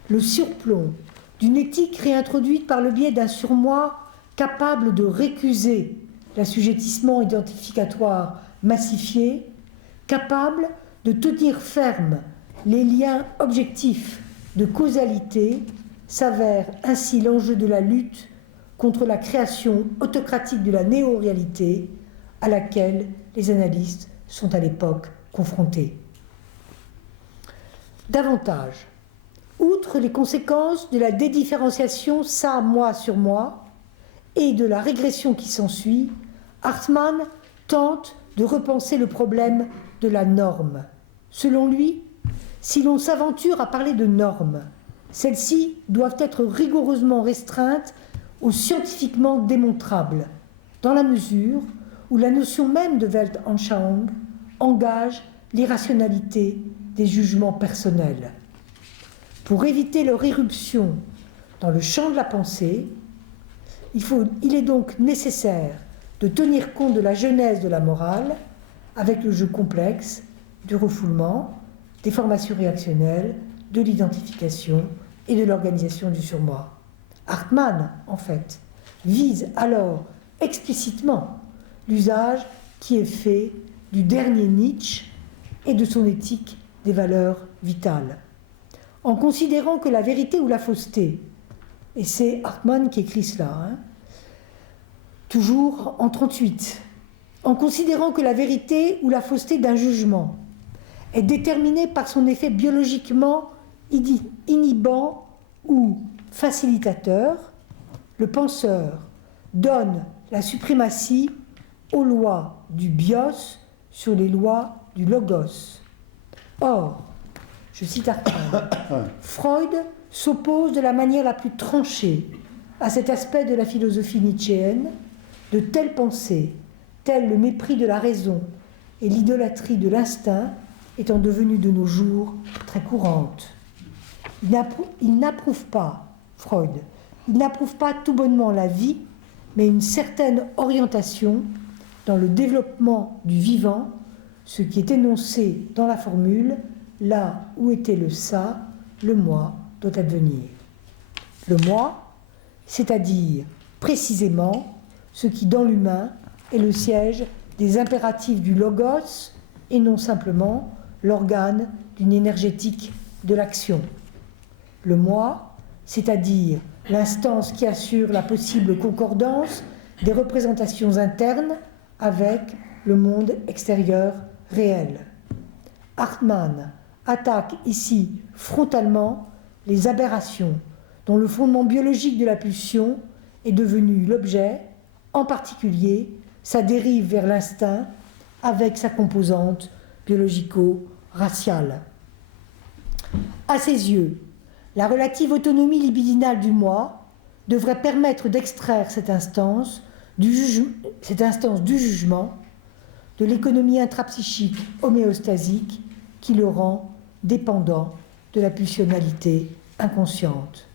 Le surplomb d'une éthique réintroduite par le biais d'un surmoi capable de récuser l'assujettissement identificatoire massifié, capable de tenir ferme les liens objectifs de causalité, s'avère ainsi l'enjeu de la lutte contre la création autocratique de la néo-réalité à laquelle les analystes sont à l'époque confrontés. Davantage, outre les conséquences de la dédifférenciation ça, moi sur moi et de la régression qui s'ensuit, Hartmann tente de repenser le problème de la norme. Selon lui, si l'on s'aventure à parler de normes, celles-ci doivent être rigoureusement restreintes au scientifiquement démontrable, dans la mesure où la notion même de Weltanschauung engage l'irrationalité des jugements personnels. Pour éviter leur irruption dans le champ de la pensée, il est donc nécessaire de tenir compte de la genèse de la morale avec le jeu complexe du refoulement, des formations réactionnelles, de l'identification et de l'organisation du surmoi. Hartmann, en fait, vise alors explicitement l'usage qui est fait du dernier Nietzsche et de son éthique des valeurs vitales. En considérant que la vérité ou la fausseté, et c'est Hartmann qui écrit cela, toujours en 1938, en considérant que la vérité ou la fausseté d'un jugement est déterminée par son effet biologiquement inhibant ou facilitateur, le penseur donne la suprématie aux lois du bios sur les lois du logos. Or, je cite Hartmann, Freud s'oppose de la manière la plus tranchée à cet aspect de la philosophie nietzschéenne, de telles pensées, telles le mépris de la raison et l'idolâtrie de l'instinct étant devenues de nos jours très courantes. Il n'approuve pas, Freud, il n'approuve pas tout bonnement la vie, mais une certaine orientation dans le développement du vivant, ce qui est énoncé dans la formule « là où était le ça, le moi doit advenir ». Le moi, c'est-à-dire précisément ce qui dans l'humain est le siège des impératifs du logos et non simplement l'organe d'une énergétique de l'action. Le moi, c'est-à-dire l'instance qui assure la possible concordance des représentations internes avec le monde extérieur réel. Hartmann attaque ici frontalement les aberrations dont le fondement biologique de la pulsion est devenu l'objet, en particulier sa dérive vers l'instinct avec sa composante biologico-raciale. À ses yeux, la relative autonomie libidinale du moi devrait permettre d'extraire cette instance du jugement, de l'économie intrapsychique homéostasique qui le rend dépendant de la pulsionalité inconsciente.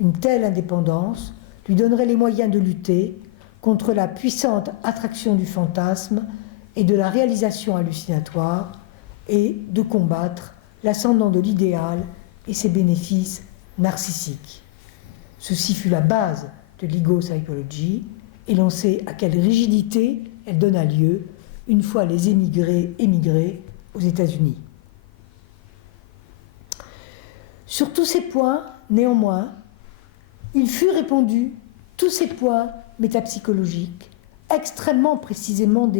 Une telle indépendance lui donnerait les moyens de lutter contre la puissante attraction du fantasme et de la réalisation hallucinatoire et de combattre l'ascendant de l'idéal et ses bénéfices narcissiques. Ceci fut la base de l'ego psychology et l'on sait à quelle rigidité elle donna lieu une fois les émigrés aux États-Unis. Sur tous ces points, néanmoins, il fut répondu, tous ces points métapsychologiques, extrêmement précisément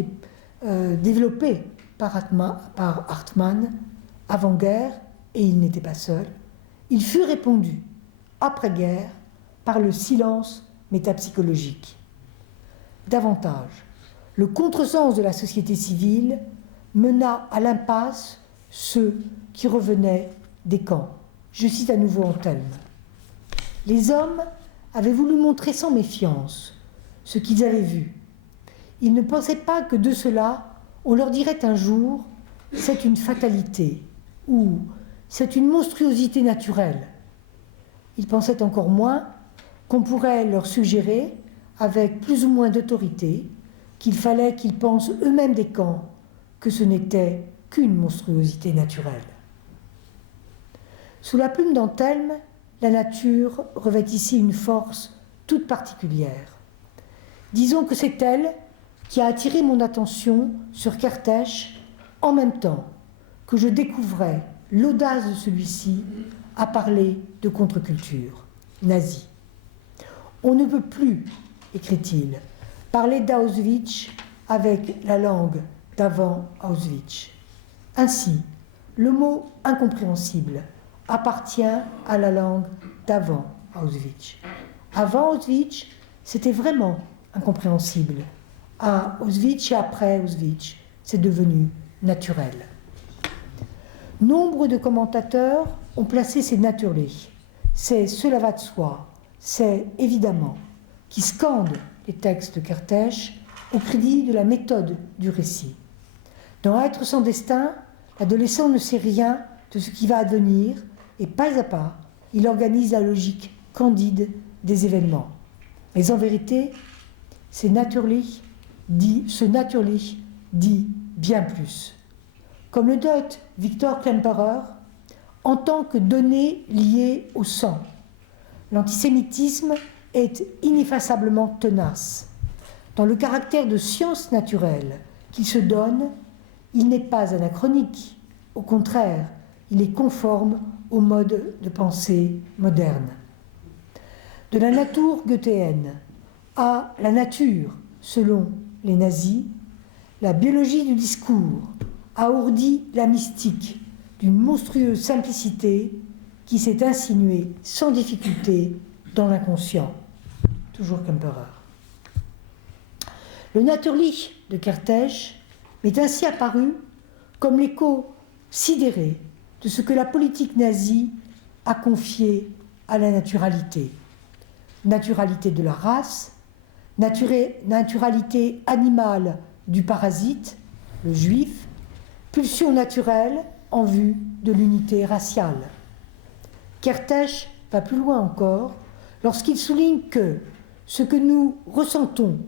développés par Hartmann avant-guerre, et il n'était pas seul, il fut répondu après-guerre par le silence métapsychologique. Davantage, le contresens de la société civile mena à l'impasse ceux qui revenaient des camps. Je cite à nouveau Antelme. Les hommes avaient voulu montrer sans méfiance ce qu'ils avaient vu. Ils ne pensaient pas que de cela, on leur dirait un jour « c'est une fatalité » ou « c'est une monstruosité naturelle ». Ils pensaient encore moins qu'on pourrait leur suggérer, avec plus ou moins d'autorité, qu'il fallait qu'ils pensent eux-mêmes des camps que ce n'était qu'une monstruosité naturelle. Sous la plume d'Antelme, la nature revêt ici une force toute particulière. Disons que c'est elle qui a attiré mon attention sur Kertész en même temps que je découvrais l'audace de celui-ci à parler de contre-culture nazie. On ne peut plus, écrit-il, parler d'Auschwitz avec la langue d'avant Auschwitz. Ainsi, le mot incompréhensible appartient à la langue d'avant Auschwitz. Avant Auschwitz, c'était vraiment incompréhensible. À Auschwitz et après Auschwitz, c'est devenu naturel. Nombre de commentateurs ont placé ces naturlich, cela va de soi, c'est évidemment, qui scandent les textes de Kertész au crédit de la méthode du récit. Dans Être sans destin, l'adolescent ne sait rien de ce qui va advenir et pas à pas, il organise la logique candide des événements. Mais en vérité, ce naturlich dit bien plus. Comme le note Victor Klemperer, en tant que donnée liée au sang, l'antisémitisme est ineffaçablement tenace. Dans le caractère de science naturelle qu'il se donne, il n'est pas anachronique. Au contraire, il est conforme au mode de pensée moderne. De la nature goethéenne à la nature, selon les nazis, la biologie du discours a ourdi la mystique d'une monstrueuse simplicité qui s'est insinuée sans difficulté dans l'inconscient. Toujours Klemperer. Le Naturlich de Kertész m'est ainsi apparu comme l'écho sidéré de ce que la politique nazie a confié à la naturalité. Naturalité de la race, naturalité animale du parasite, le juif, pulsion naturelle en vue de l'unité raciale. Kertész va plus loin encore lorsqu'il souligne que ce que nous ressentons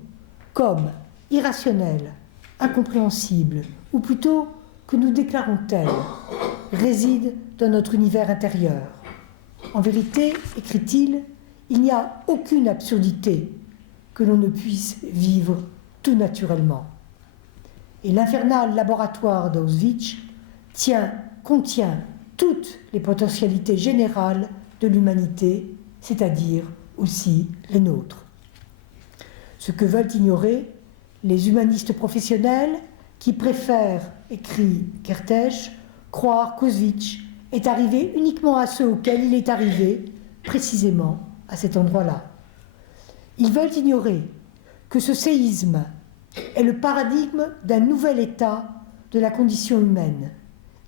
comme irrationnel, incompréhensible, ou plutôt que nous déclarons tel, réside dans notre univers intérieur. En vérité, écrit-il, il n'y a aucune absurdité que l'on ne puisse vivre tout naturellement. Et l'infernal laboratoire d'Auschwitz contient toutes les potentialités générales de l'humanité, c'est-à-dire aussi les nôtres. Ce que veulent ignorer les humanistes professionnels qui préfèrent, écrit Kertész, croire qu'Auschwitz est arrivé uniquement à ceux auxquels il est arrivé, précisément à cet endroit-là. Ils veulent ignorer que ce séisme est le paradigme d'un nouvel état de la condition humaine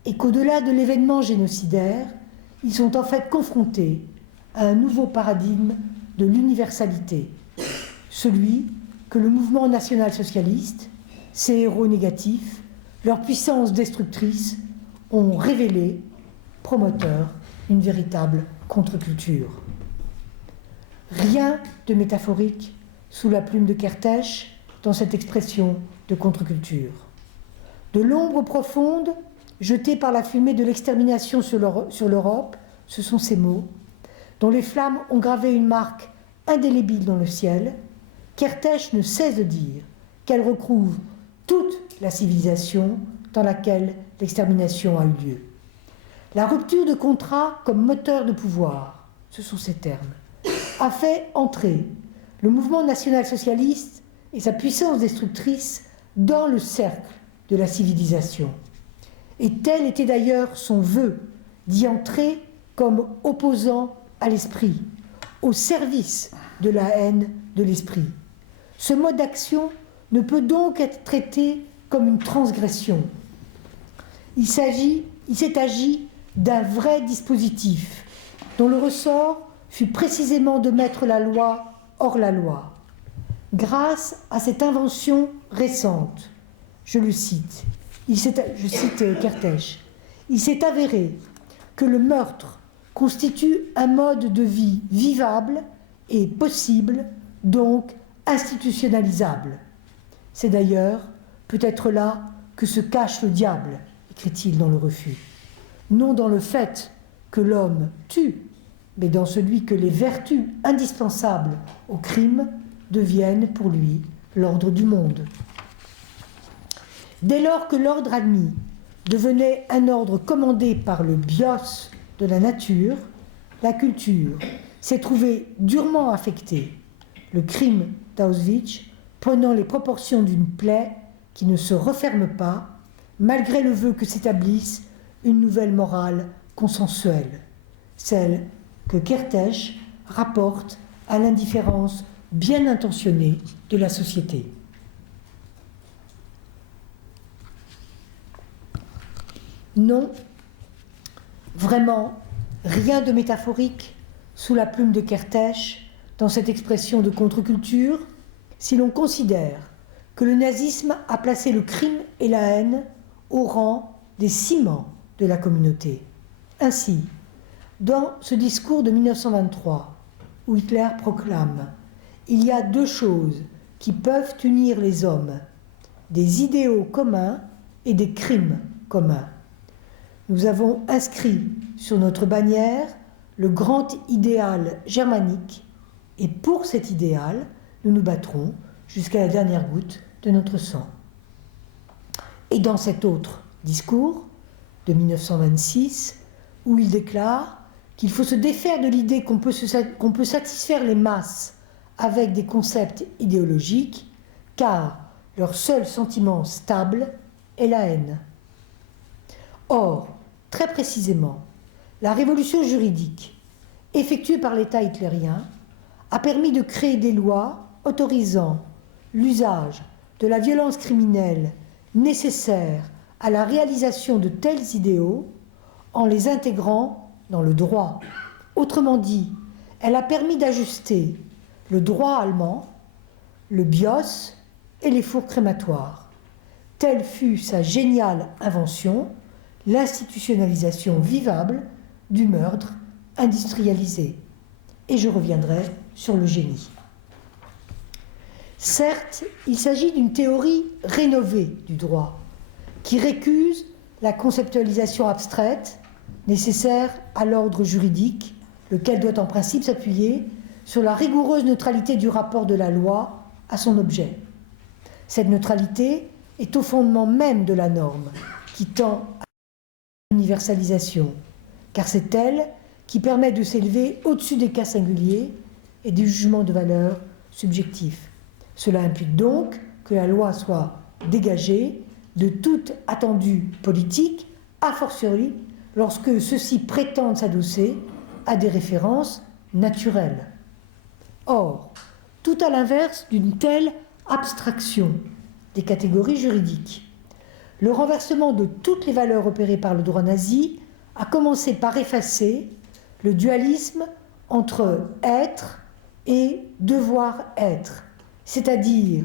et qu'au-delà de l'événement génocidaire, ils sont en fait confrontés à un nouveau paradigme de l'universalité, celui que le mouvement national-socialiste, ses héros négatifs, leur puissance destructrice ont révélé, promoteur d'une véritable contre-culture. Rien de métaphorique sous la plume de Kertész dans cette expression de contre-culture. De l'ombre profonde jetée par la fumée de l'extermination sur l'Europe, ce sont ces mots, dont les flammes ont gravé une marque indélébile dans le ciel, Kertész ne cesse de dire qu'elle recouvre toute la civilisation dans laquelle l'extermination a eu lieu. La rupture de contrat comme moteur de pouvoir, ce sont ces termes, a fait entrer le mouvement national-socialiste et sa puissance destructrice dans le cercle de la civilisation. Et tel était d'ailleurs son vœu d'y entrer comme opposant à l'esprit, au service de la haine de l'esprit. Ce mode d'action ne peut donc être traité comme une transgression. Il s'est agi d'un vrai dispositif dont le ressort fut précisément de mettre la loi hors la loi. Grâce à cette invention récente, je le cite, je cite Kertész, il s'est avéré que le meurtre constitue un mode de vie vivable et possible, donc institutionnalisable. C'est d'ailleurs peut-être là que se cache le diable, écrit-il dans le refus. Non dans le fait que l'homme tue, mais dans celui que les vertus indispensables au crime deviennent pour lui l'ordre du monde. Dès lors que l'ordre admis devenait un ordre commandé par le bios de la nature, la culture s'est trouvée durement affectée, le crime d'Auschwitz prenant les proportions d'une plaie qui ne se referme pas, malgré le vœu que s'établisse une nouvelle morale consensuelle, celle que Kertész rapporte à l'indifférence bien intentionnée de la société. Non, vraiment, rien de métaphorique sous la plume de Kertész dans cette expression de contre-culture, si l'on considère que le nazisme a placé le crime et la haine au rang des ciments de la communauté. Ainsi, dans ce discours de 1923, où Hitler proclame « Il y a deux choses qui peuvent unir les hommes, des idéaux communs et des crimes communs. » Nous avons inscrit sur notre bannière le grand idéal germanique, et pour cet idéal, nous nous battrons jusqu'à la dernière goutte de notre sang. Et dans cet autre discours de 1926, où il déclare qu'il faut se défaire de l'idée qu'on peut satisfaire les masses avec des concepts idéologiques, car leur seul sentiment stable est la haine. Or, très précisément, la révolution juridique effectuée par l'État hitlérien a permis de créer des lois autorisant l'usage de la violence criminelle nécessaire à la réalisation de tels idéaux en les intégrant dans le droit. Autrement dit, elle a permis d'ajuster le droit allemand, le BIOS et les fours crématoires. Telle fut sa géniale invention, l'institutionnalisation vivable du meurtre industrialisé. Et je reviendrai sur le génie. Certes, il s'agit d'une théorie rénovée du droit, qui récuse la conceptualisation abstraite nécessaire à l'ordre juridique, lequel doit en principe s'appuyer sur la rigoureuse neutralité du rapport de la loi à son objet. Cette neutralité est au fondement même de la norme, qui tend l'universalisation, car c'est elle qui permet de s'élever au-dessus des cas singuliers et du jugement de valeur subjectif. Cela implique donc que la loi soit dégagée de tout attendu politique, a fortiori lorsque ceux-ci prétendent s'adosser à des références naturelles. Or, tout à l'inverse d'une telle abstraction des catégories juridiques, le renversement de toutes les valeurs opérées par le droit nazi a commencé par effacer le dualisme entre être et devoir être, c'est-à-dire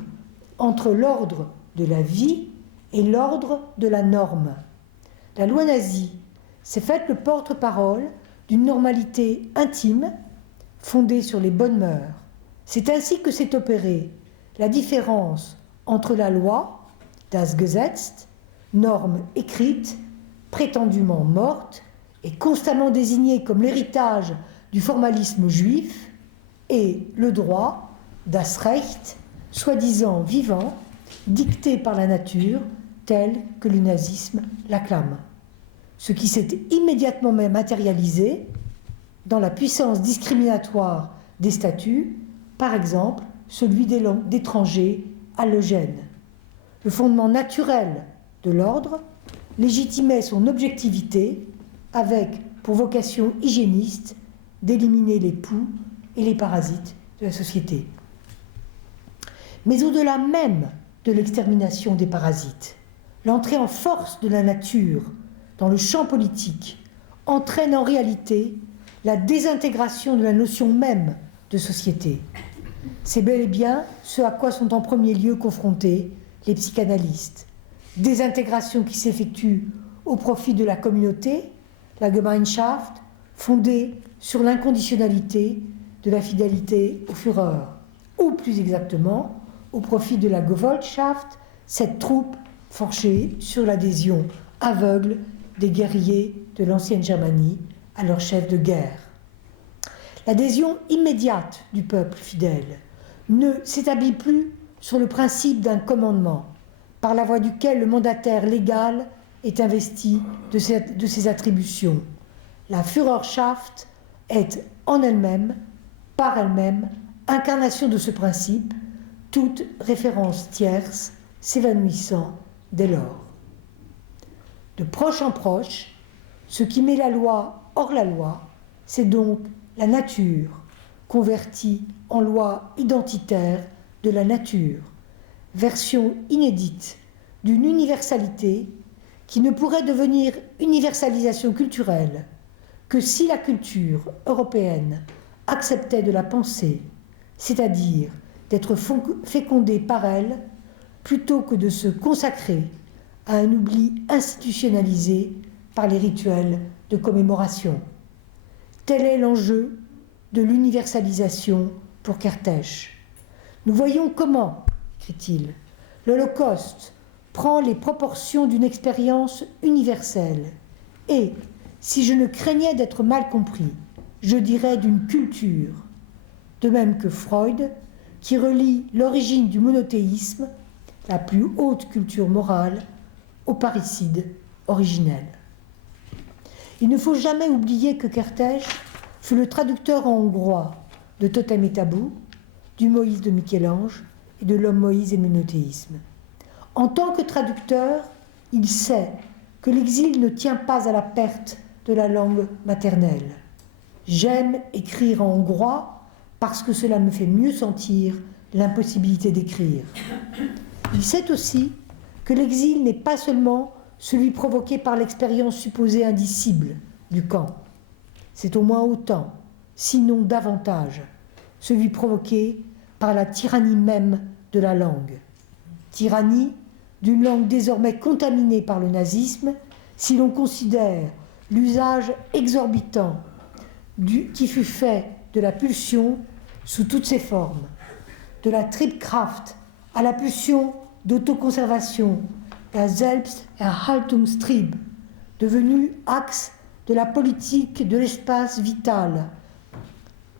entre l'ordre de la vie et l'ordre de la norme. La loi nazie s'est faite le porte-parole d'une normalité intime fondée sur les bonnes mœurs. C'est ainsi que s'est opérée la différence entre la loi, das Gesetz, norme écrite, prétendument morte et constamment désignée comme l'héritage du formalisme juif, et le droit, das Recht, soi-disant vivant, dicté par la nature, tel que le nazisme l'acclame. Ce qui s'est immédiatement même matérialisé dans la puissance discriminatoire des statuts, par exemple celui d'étrangers allogènes. Le fondement naturel de l'ordre légitimait son objectivité avec pour vocation hygiéniste d'éliminer les poux et les parasites de la société. Mais au-delà même de l'extermination des parasites, l'entrée en force de la nature dans le champ politique entraîne en réalité la désintégration de la notion même de société. C'est bel et bien ce à quoi sont en premier lieu confrontés les psychanalystes. Désintégration qui s'effectue au profit de la communauté, la Gemeinschaft, fondée sur l'inconditionnalité de la fidélité au Führer, ou plus exactement, au profit de la Gefolgschaft, cette troupe forgée sur l'adhésion aveugle des guerriers de l'ancienne Germanie à leur chef de guerre. L'adhésion immédiate du peuple fidèle ne s'établit plus sur le principe d'un commandement, par la voie duquel le mandataire légal est investi de ses attributions. La Führerschaft est en elle-même, par elle-même, incarnation de ce principe, toute référence tierce s'évanouissant dès lors. De proche en proche, ce qui met la loi hors la loi, c'est donc la nature, convertie en loi identitaire de la nature, version inédite d'une universalité qui ne pourrait devenir universalisation culturelle que si la culture européenne acceptait de la penser, c'est-à-dire d'être fécondée par elle, plutôt que de se consacrer à un oubli institutionnalisé par les rituels de commémoration. Tel est l'enjeu de l'universalisation pour Kertész. Nous voyons comment, écrit-il, l'Holocauste prend les proportions d'une expérience universelle et, si je ne craignais d'être mal compris, je dirais d'une culture, de même que Freud, qui relie l'origine du monothéisme, la plus haute culture morale, au parricide originel. Il ne faut jamais oublier que Kertész fut le traducteur en hongrois de Totem et Tabou, du Moïse de Michel-Ange et de l'homme Moïse et le monothéisme. En tant que traducteur, il sait que l'exil ne tient pas à la perte de la langue maternelle. J'aime écrire en hongrois parce que cela me fait mieux sentir l'impossibilité d'écrire. Il sait aussi que l'exil n'est pas seulement celui provoqué par l'expérience supposée indicible du camp. C'est au moins autant, sinon davantage, celui provoqué par la tyrannie même de la langue. Tyrannie d'une langue désormais contaminée par le nazisme, si l'on considère l'usage exorbitant qui fut fait de la pulsion sous toutes ses formes, de la Triebkraft à la pulsion d'autoconservation, la Selbsterhaltungstrieb, devenue axe de la politique de l'espace vital,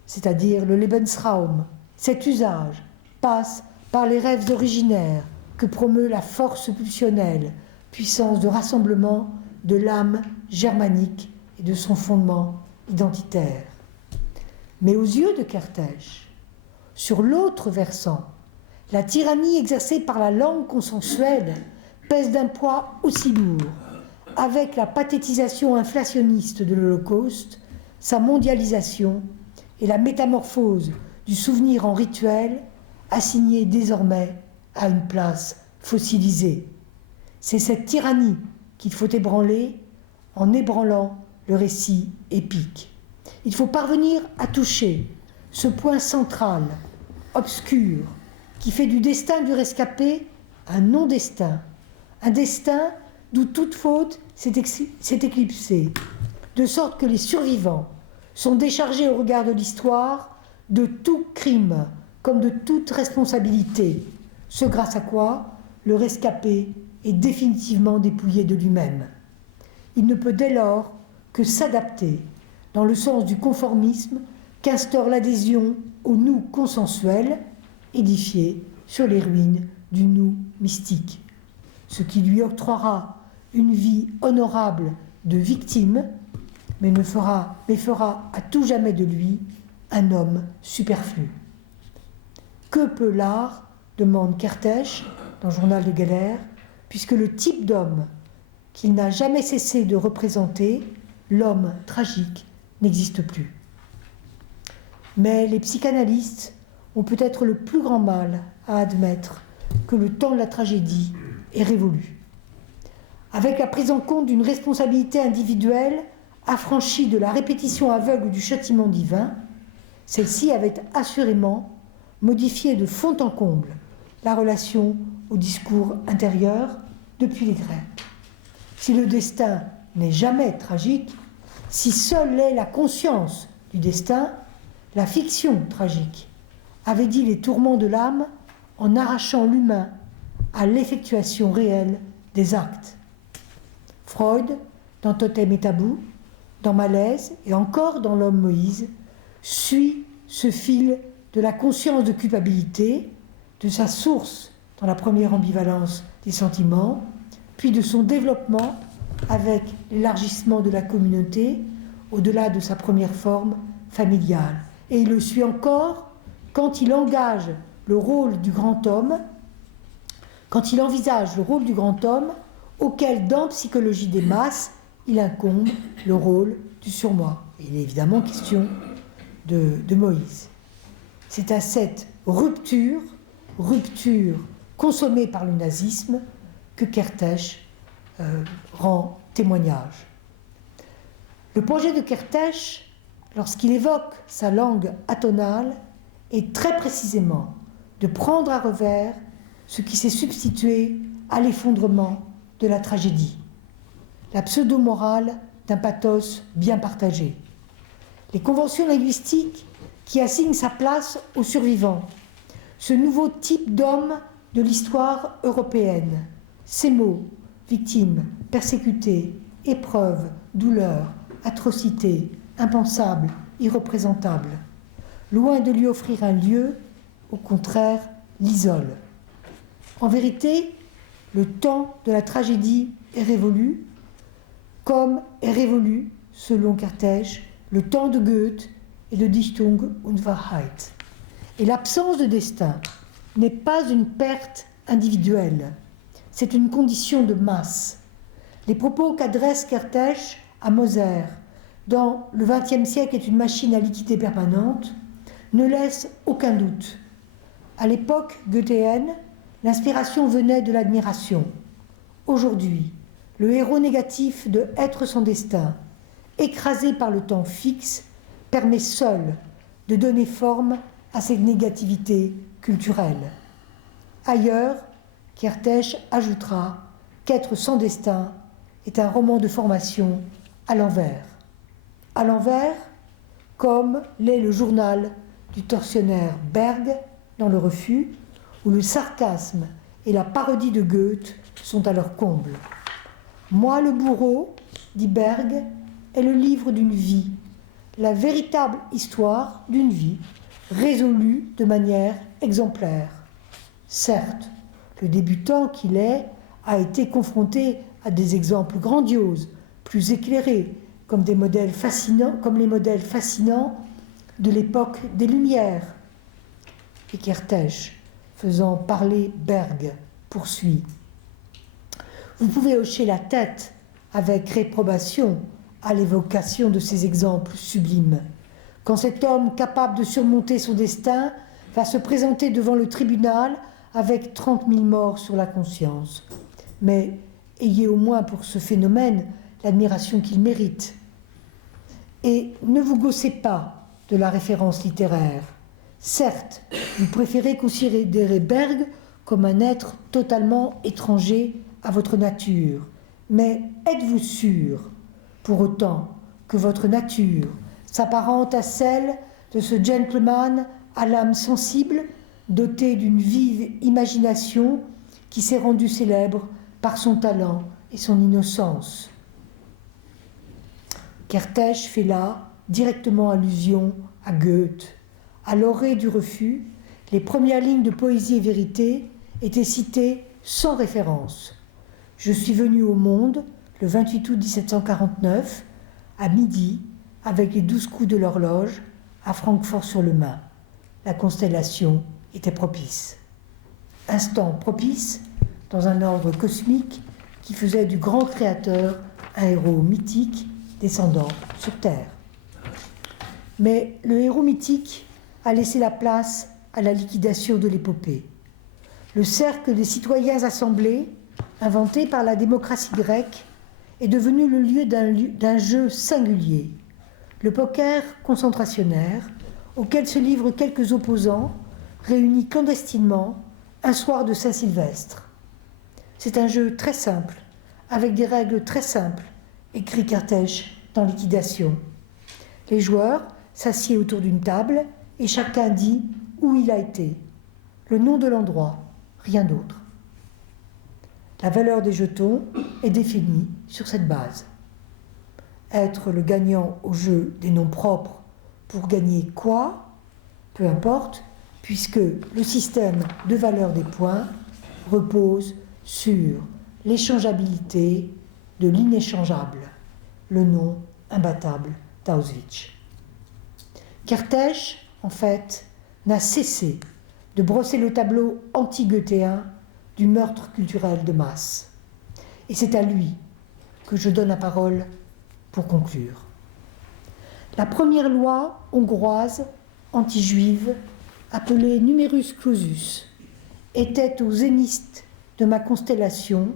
c'est-à-dire le Lebensraum. Cet usage passe par les rêves originaires que promeut la force pulsionnelle, puissance de rassemblement de l'âme germanique et de son fondement identitaire. Mais aux yeux de Kertész, sur l'autre versant, la tyrannie exercée par la langue consensuelle pèse d'un poids aussi lourd, avec la pathétisation inflationniste de l'Holocauste, sa mondialisation et la métamorphose du souvenir en rituel, assigné désormais à une place fossilisée. C'est cette tyrannie qu'il faut ébranler en ébranlant le récit épique. Il faut parvenir à toucher ce point central, obscur, qui fait du destin du rescapé un non-destin, un destin d'où toute faute s'est éclipsée, de sorte que les survivants sont déchargés au regard de l'histoire de tout crime comme de toute responsabilité, ce grâce à quoi le rescapé est définitivement dépouillé de lui-même. Il ne peut dès lors que s'adapter dans le sens du conformisme qu'instaure l'adhésion au nous consensuel, édifié sur les ruines du nous mystique, ce qui lui octroiera une vie honorable de victime, mais fera à tout jamais de lui un homme superflu. Que peut l'art, demande Kertész dans Journal de galère, puisque le type d'homme qu'il n'a jamais cessé de représenter, l'homme tragique, n'existe plus. Mais les psychanalystes ont peut-être le plus grand mal à admettre que le temps de la tragédie est révolu. Avec la prise en compte d'une responsabilité individuelle affranchie de la répétition aveugle du châtiment divin, celle-ci avait assurément modifié de fond en comble la relation au discours intérieur depuis les Grecs. Si le destin n'est jamais tragique, si seule est la conscience du destin, la fiction tragique avait dit les tourments de l'âme en arrachant l'humain à l'effectuation réelle des actes. Freud, dans Totem et Tabou, dans Malaise et encore dans L'homme Moïse, suit ce fil de la conscience de culpabilité, de sa source dans la première ambivalence des sentiments, puis de son développement avec l'élargissement de la communauté au-delà de sa première forme familiale. Et il le suit encore quand il engage le rôle du grand homme, quand il envisage le rôle du grand homme auquel, dans Psychologie des masses, il incombe le rôle du surmoi. Et il est évidemment question de Moïse. C'est à cette rupture consommée par le nazisme, que Kertész rend témoignage. Le projet de Kertész, lorsqu'il évoque sa langue atonale, est très précisément de prendre à revers ce qui s'est substitué à l'effondrement de la tragédie, la pseudo-morale d'un pathos bien partagé. Les conventions linguistiques qui assignent sa place aux survivants, ce nouveau type d'homme de l'histoire européenne, ces mots, victime, persécuté, épreuve, douleur, atrocité, impensable, irreprésentable, loin de lui offrir un lieu, au contraire, l'isole. En vérité, le temps de la tragédie est révolu, comme est révolu, selon Kertész, le temps de Goethe et de Dichtung und Wahrheit. Et l'absence de destin n'est pas une perte individuelle, c'est une condition de masse. Les propos qu'adresse Kertész à Moser dans Le XXe siècle est une machine à liquidité permanente ne laissent aucun doute. À l'époque goethéenne, l'inspiration venait de l'admiration. Aujourd'hui, le héros négatif de Être son destin, écrasé par le temps fixe, permet seul de donner forme à cette négativité culturelle. Ailleurs, Kertész ajoutera qu'Être sans destin est un roman de formation à l'envers. À l'envers, comme l'est le journal du tortionnaire Berg dans Le Refus, où le sarcasme et la parodie de Goethe sont à leur comble. Moi, le bourreau, dit Berg, est le livre d'une vie, la véritable histoire d'une vie, résolue de manière exemplaire. Certes, le débutant qu'il est a été confronté à des exemples grandioses plus éclairés, comme les modèles fascinants de l'époque des Lumières. Et Kertész, faisant parler Berg, poursuit. Vous pouvez hocher la tête avec réprobation à l'évocation de ces exemples sublimes. Quand cet homme capable de surmonter son destin va se présenter devant le tribunal avec 30 000 morts sur la conscience. Mais ayez au moins pour ce phénomène l'admiration qu'il mérite. Et ne vous gaussez pas de la référence littéraire. Certes, vous préférez considérer Berg comme un être totalement étranger à votre nature, mais êtes-vous sûr, pour autant, que votre nature s'apparente à celle de ce gentleman à l'âme sensible, doté d'une vive imagination qui s'est rendu célèbre par son talent et son innocence? Kertész fait là directement allusion à Goethe. À l'orée du refus, les premières lignes de Poésie et vérité étaient citées sans référence. Je suis venu au monde le 28 août 1749, à midi, avec les 12 coups de l'horloge, à Francfort-sur-le-Main. La constellation était propice. Instant propice, dans un ordre cosmique qui faisait du grand créateur un héros mythique descendant sur Terre. Mais le héros mythique a laissé la place à la liquidation de l'épopée. Le cercle des citoyens assemblés, inventé par la démocratie grecque, est devenu le lieu d'un jeu singulier, le poker concentrationnaire, auquel se livrent quelques opposants réunis clandestinement un soir de Saint-Sylvestre. C'est un jeu très simple, avec des règles très simples, écrit Kertész dans Liquidation. Les joueurs s'assiedent autour d'une table et chacun dit où il a été, le nom de l'endroit, rien d'autre. La valeur des jetons est définie sur cette base. Être le gagnant au jeu des noms propres pour gagner quoi? Peu importe, puisque le système de valeur des points repose sur l'échangeabilité de l'inéchangeable, le nom imbattable d'Auschwitz. Kertész, en fait, n'a cessé de brosser le tableau anti-goéthéen du meurtre culturel de masse. Et c'est à lui que je donne la parole pour conclure. La première loi hongroise anti-juive, appelée Numerus Clausus, était au zénith de ma constellation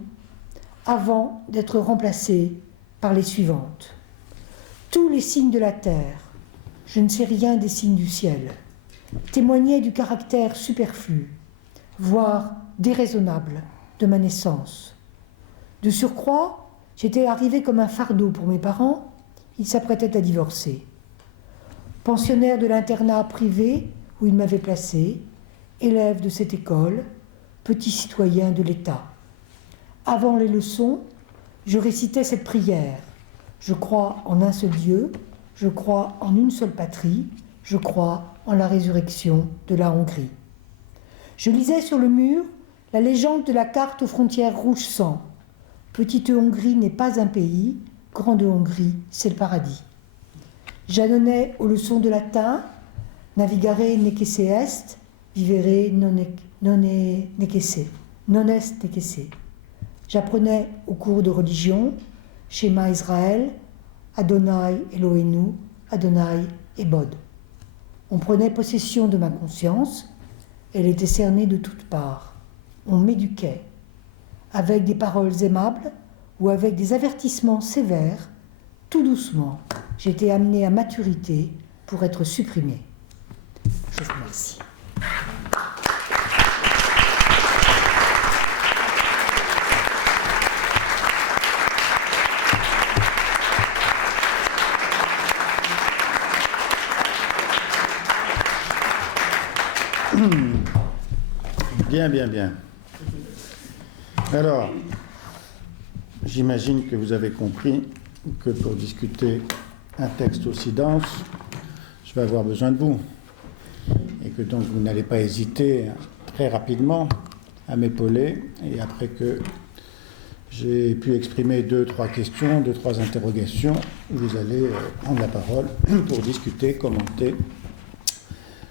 avant d'être remplacée par les suivantes. Tous les signes de la terre, je ne sais rien des signes du ciel, témoignaient du caractère superflu, voire déraisonnable de ma naissance. De surcroît, j'étais arrivée comme un fardeau pour mes parents, ils s'apprêtaient à divorcer. Pensionnaire de l'internat privé où ils m'avaient placé, élève de cette école, petit citoyen de l'État. Avant les leçons, je récitais cette prière. Je crois en un seul Dieu, je crois en une seule patrie, je crois en la résurrection de la Hongrie. Je lisais sur le mur la légende de la carte aux frontières rouge sang. Petite Hongrie n'est pas un pays, grande Hongrie, c'est le paradis. J'adonnais aux leçons de latin, navigare necesse est, vivere non est necesse. J'apprenais aux cours de religion, Shema Israël, Adonai Eloheinu, Adonai Ebod. On prenait possession de ma conscience, elle était cernée de toutes parts. On m'éduquait, avec des paroles aimables ou avec des avertissements sévères, tout doucement, j'étais amenée à maturité pour être supprimée. Je vous remercie. Bien. Alors, j'imagine que vous avez compris que pour discuter un texte aussi dense, je vais avoir besoin de vous. Et que donc vous n'allez pas hésiter très rapidement à m'épauler. Et après que j'ai pu exprimer 2-3 questions, 2-3 interrogations. Vous allez prendre la parole pour discuter, commenter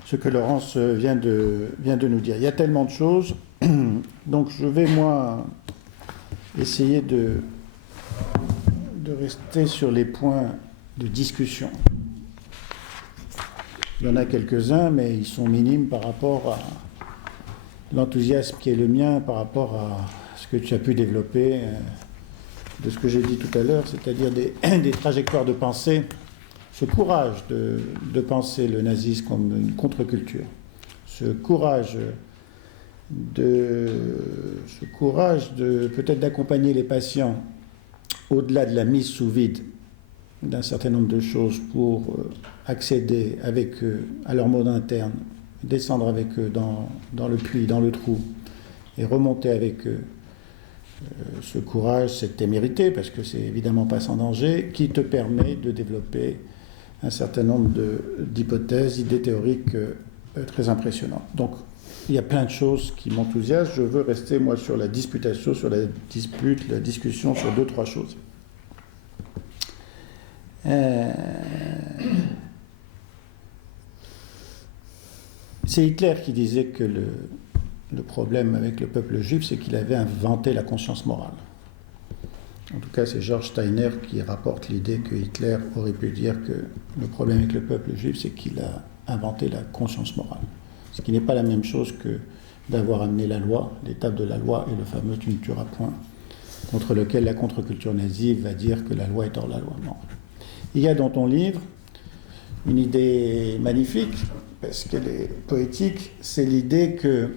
ce que Laurence vient de nous dire. Il y a tellement de choses, donc je vais, moi, essayer de rester sur les points de discussion. Il y en a quelques-uns, mais ils sont minimes par rapport à l'enthousiasme qui est le mien, par rapport à ce que tu as pu développer, de ce que j'ai dit tout à l'heure, c'est-à-dire des trajectoires de pensée, ce courage de penser le nazisme comme une contre-culture, ce courage de peut-être d'accompagner les patients au-delà de la mise sous vide d'un certain nombre de choses pour accéder avec eux à leur mode interne, descendre avec eux dans le puits, dans le trou, et remonter avec eux. Ce courage, c'est témérité, parce que c'est évidemment pas sans danger, qui te permet de développer un certain nombre d'hypothèses, d'idées théoriques très impressionnantes. Donc, il y a plein de choses qui m'enthousiasment. Je veux rester, moi, sur la disputation, sur la dispute, la discussion sur 2-3 choses. C'est Hitler qui disait que le problème avec le peuple juif, c'est qu'il avait inventé la conscience morale. En tout cas, c'est George Steiner qui rapporte l'idée que Hitler aurait pu dire que le problème avec le peuple juif, c'est qu'il a inventé la conscience morale. Ce qui n'est pas la même chose que d'avoir amené la loi, l'étape de la loi et le fameux « tu ne tueras point », contre lequel la contre-culture nazie va dire que la loi est hors la loi. Non. Il y a dans ton livre une idée magnifique, parce qu'elle est poétique, c'est l'idée qu'il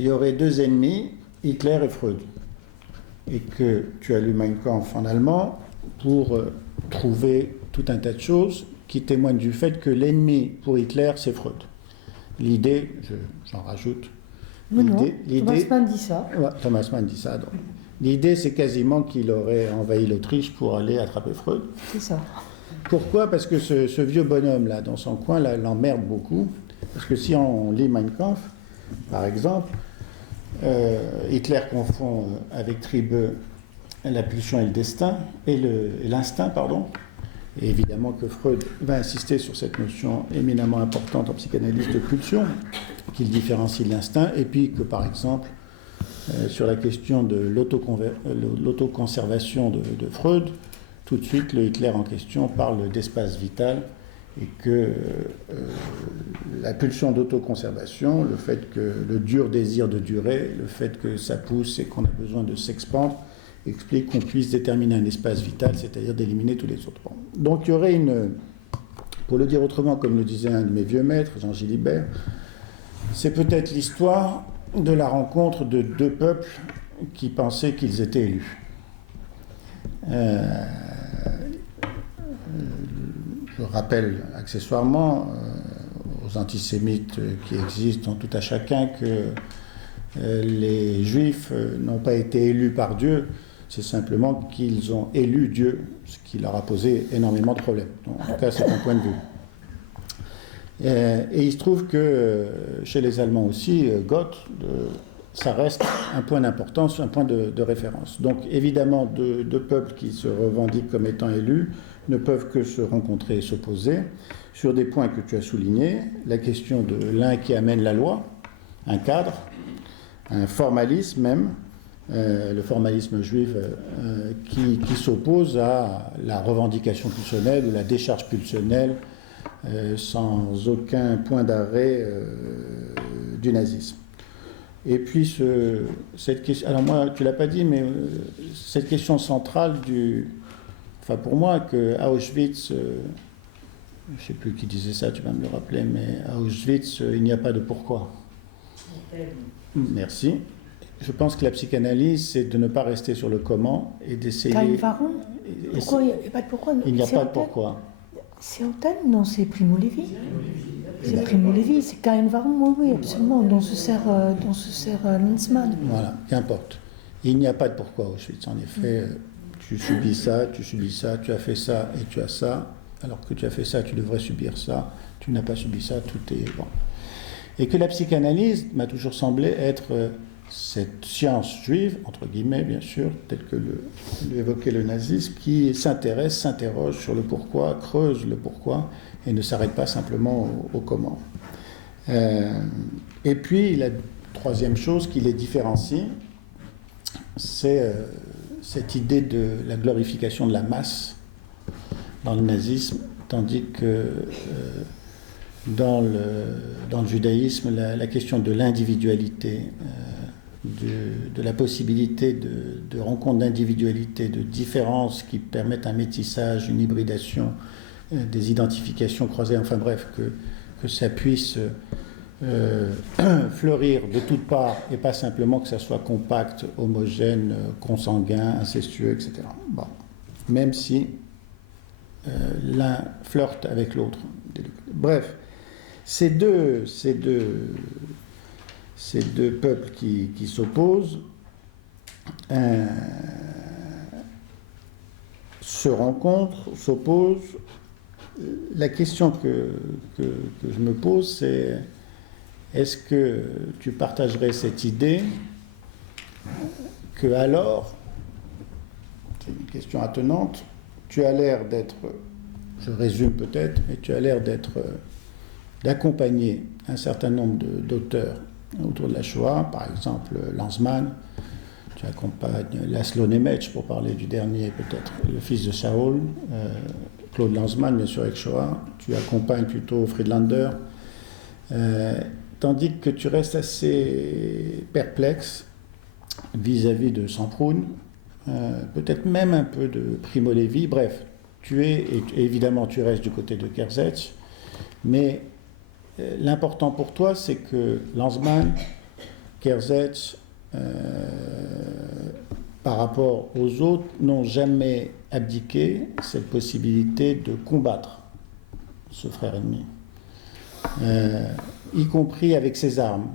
y aurait 2 ennemis, Hitler et Freud. Et que tu as lu Mein Kampf en allemand pour trouver tout un tas de choses qui témoignent du fait que l'ennemi pour Hitler, c'est Freud. L'idée, j'en rajoute... Non, Thomas Mann dit ça. Ouais, Thomas Mann dit ça. Donc. L'idée, c'est quasiment qu'il aurait envahi l'Autriche pour aller attraper Freud. C'est ça. Pourquoi ? Parce que ce vieux bonhomme-là, dans son coin, là, l'emmerde beaucoup. Parce que si on lit Mein Kampf, par exemple, Hitler confond avec Triebe la pulsion et le destin, et l'instinct, pardon. Et évidemment que Freud va insister sur cette notion éminemment importante en psychanalyse de pulsion, qu'il différencie de l'instinct, et puis que, par exemple, sur la question de l'autoconservation de Freud, tout de suite, le Hitler en question parle d'espace vital, et que la pulsion d'autoconservation, le fait que le dur désir de durer, le fait que ça pousse et qu'on a besoin de s'expandre, explique qu'on puisse déterminer un espace vital, c'est-à-dire d'éliminer tous les autres. Bon. Donc il y aurait pour le dire autrement, comme le disait un de mes vieux maîtres, Jean Gilibert, c'est peut-être l'histoire de la rencontre de 2 peuples qui pensaient qu'ils étaient élus. Je rappelle accessoirement aux antisémites qui existent en tout à chacun que les Juifs n'ont pas été élus par Dieu, c'est simplement qu'ils ont élu Dieu, ce qui leur a posé énormément de problèmes. Donc, en tout cas, c'est un point de vue. Et il se trouve que chez les Allemands aussi, Gott, ça reste un point d'importance, un point de référence. Donc évidemment, 2 peuples qui se revendiquent comme étant élus ne peuvent que se rencontrer et s'opposer sur des points que tu as soulignés, la question de l'un qui amène la loi, un cadre, un formalisme même, le formalisme juif qui s'oppose à la revendication pulsionnelle ou la décharge pulsionnelle sans aucun point d'arrêt du nazisme. Et puis cette question, alors moi tu l'as pas dit, mais cette question centrale enfin pour moi que à Auschwitz, je ne sais plus qui disait ça, tu vas me le rappeler, mais à Auschwitz il n'y a pas de pourquoi. Merci. Je pense que la psychanalyse, c'est de ne pas rester sur le comment et d'essayer... Caïn Varron ? Pourquoi il n'y a pas de pourquoi ? Il n'y a pas de pourquoi. C'est Autel ? Non, c'est Primo Levi. C'est Primo Levi, c'est Caïn Varron, oui, absolument, dont se sert Lanzmann. Voilà, qu'importe. Il n'y a pas de pourquoi Auschwitz. En effet, tu subis ça, tu as fait ça et tu as ça. Alors que tu as fait ça, tu devrais subir ça. Tu n'as pas subi ça, tout est bon. Et que la psychanalyse m'a toujours semblé être cette science juive, entre guillemets bien sûr, telle que l'évoquait le nazisme, qui s'interroge sur le pourquoi, creuse le pourquoi, et ne s'arrête pas simplement au comment. Et puis la troisième chose qui les différencie, c'est cette idée de la glorification de la masse dans le nazisme, tandis que dans le judaïsme, la question de l'individualité, de la possibilité de rencontre d'individualité, de différences qui permettent un métissage, une hybridation, des identifications croisées, enfin bref, que ça puisse fleurir de toutes parts et pas simplement que ça soit compact, homogène, consanguin, incestueux, etc. Bon. Même si l'un flirte avec l'autre. Bref, ces deux peuples qui s'opposent se rencontrent, s'opposent. La question que je me pose, c'est est-ce que tu partagerais cette idée que alors, c'est une question attenante, tu as l'air d'être, je résume peut-être, mais tu as l'air d'accompagner un certain nombre d'auteurs autour de la Shoah, par exemple Lanzmann, tu accompagnes Laszlo Nemetz, pour parler du dernier peut-être, le fils de Saul, Claude Lanzmann, bien sûr, avec Shoah, tu accompagnes plutôt Friedlander, tandis que tu restes assez perplexe vis-à-vis de Semprún, peut-être même un peu de Primo Levi, bref, et évidemment tu restes du côté de Kertész, mais l'important pour toi, c'est que Lanzmann, Kertész, par rapport aux autres, n'ont jamais abdiqué cette possibilité de combattre ce frère ennemi, y compris avec ses armes,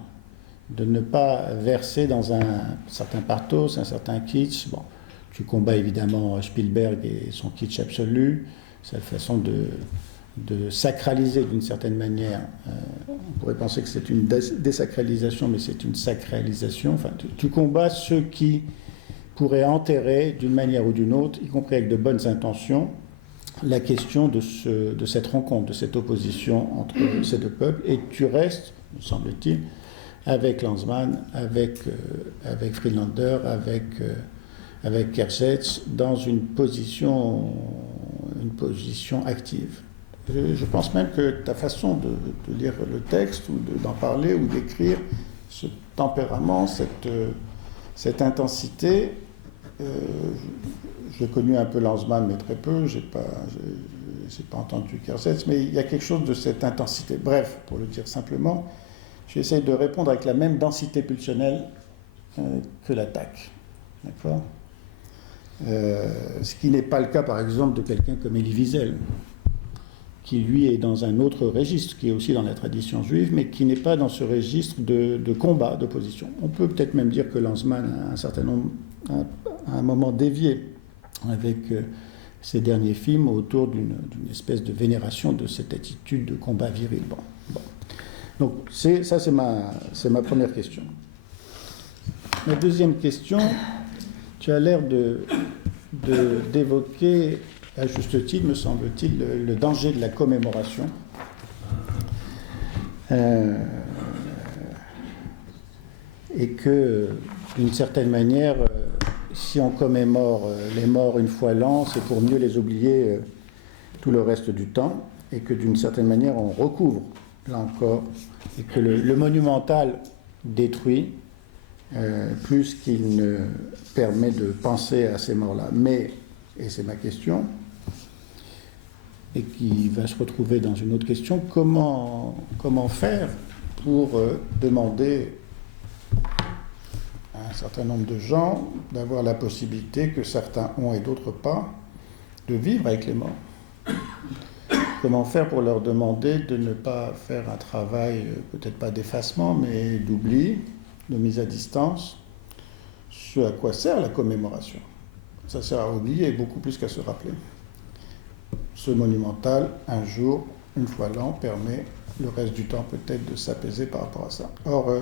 de ne pas verser dans un certain pathos, un certain kitsch. Bon, tu combats évidemment Spielberg et son kitsch absolu, cette façon de sacraliser d'une certaine manière. On pourrait penser que c'est une désacralisation, mais c'est une sacralisation. Enfin, tu combats ceux qui pourraient enterrer d'une manière ou d'une autre, y compris avec de bonnes intentions, la question de cette rencontre, de cette opposition entre ces deux peuples, et tu restes, me semble-t-il, avec Lanzmann, avec Friedlander, avec Kertész, dans une position active. Je pense même que ta façon de lire le texte, ou d'en parler, ou d'écrire, ce tempérament, cette intensité, j'ai connu un peu Lanzmann, mais très peu, j'ai pas entendu Kertész, mais il y a quelque chose de cette intensité. Bref, pour le dire simplement, j'essaie de répondre avec la même densité pulsionnelle que l'attaque. D'accord ? Ce qui n'est pas le cas, par exemple, de quelqu'un comme Elie Wiesel, qui, lui, est dans un autre registre, qui est aussi dans la tradition juive, mais qui n'est pas dans ce registre de combat, d'opposition. On peut peut-être même dire que Lanzmann a un moment dévié avec ses derniers films autour d'une espèce de vénération de cette attitude de combat viril. Bon. Donc, c'est ma première question. Ma deuxième question, tu as l'air d'évoquer, à juste titre, me semble-t-il, le danger de la commémoration. Et que, d'une certaine manière, si on commémore les morts une fois l'an, c'est pour mieux les oublier tout le reste du temps, et que, d'une certaine manière, on recouvre, là encore, et que le monumental détruit plus qu'il ne permet de penser à ces morts-là. Mais, et c'est ma question, et qui va se retrouver dans une autre question, comment faire pour demander à un certain nombre de gens d'avoir la possibilité, que certains ont et d'autres pas, de vivre avec les morts? Comment faire pour leur demander de ne pas faire un travail, peut-être pas d'effacement, mais d'oubli, de mise à distance, ce à quoi sert la commémoration? Ça sert à oublier beaucoup plus qu'à se rappeler. Ce monumental, un jour, une fois l'an, permet le reste du temps peut-être de s'apaiser par rapport à ça. Or,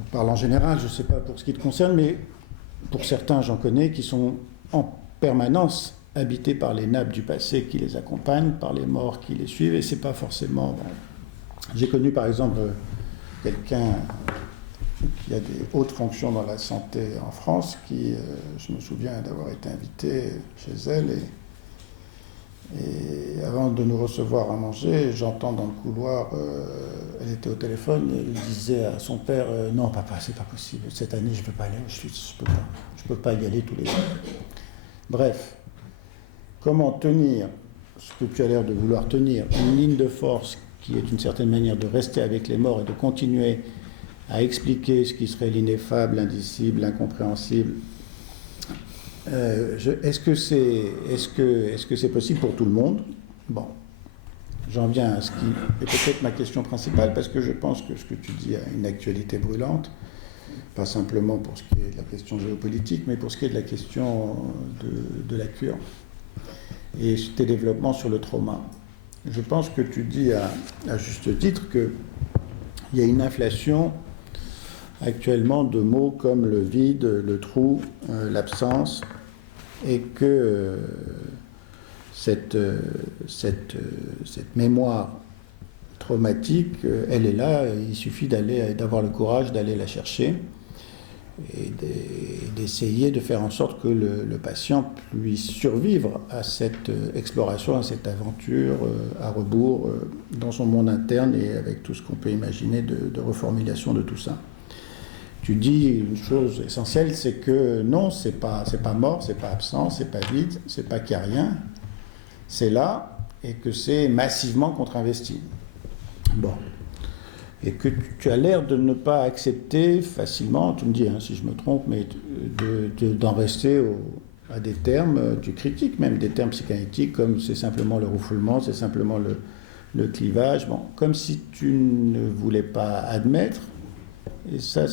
je parle en général, je ne sais pas pour ce qui te concerne, mais pour certains, j'en connais, qui sont en permanence habités par les nappes du passé qui les accompagnent, par les morts qui les suivent, et c'est pas forcément... Bon. J'ai connu par exemple quelqu'un qui a des hautes fonctions dans la santé en France, qui, je me souviens d'avoir été invité chez elle, et avant de nous recevoir à manger, j'entends dans le couloir, elle était au téléphone, et elle disait à son père, non papa, c'est pas possible, cette année je ne peux pas aller à Auschwitz, je peux pas y aller tous les jours. Bref, comment tenir ce que tu as l'air de vouloir tenir, une ligne de force qui est une certaine manière de rester avec les morts et de continuer à expliquer ce qui serait l'ineffable, l'indicible, l'incompréhensible. Est-ce que c'est possible pour tout le monde? Bon, j'en viens à ce qui est peut-être ma question principale, parce que je pense que ce que tu dis a une actualité brûlante, pas simplement pour ce qui est de la question géopolitique, mais pour ce qui est de la question de la cure et tes développements sur le trauma. Je pense que tu dis à juste titre qu'il y a une inflation actuellement de mots comme le vide, le trou, l'absence, et que cette mémoire traumatique, elle est là, il suffit d'avoir le courage d'aller la chercher et d'essayer de faire en sorte que le patient puisse survivre à cette exploration, à cette aventure à rebours dans son monde interne et avec tout ce qu'on peut imaginer de reformulation de tout ça. Tu dis une chose essentielle, c'est que non, c'est pas mort, c'est pas absent, c'est pas vide, c'est pas qu'il n'y a rien, c'est là et que c'est massivement contre-investi. Bon. Et que tu as l'air de ne pas accepter facilement, tu me dis si je me trompe, mais d'en rester à des termes, tu critiques même des termes psychanalytiques comme c'est simplement le refoulement, c'est simplement le clivage, bon, comme si tu ne voulais pas admettre, et ça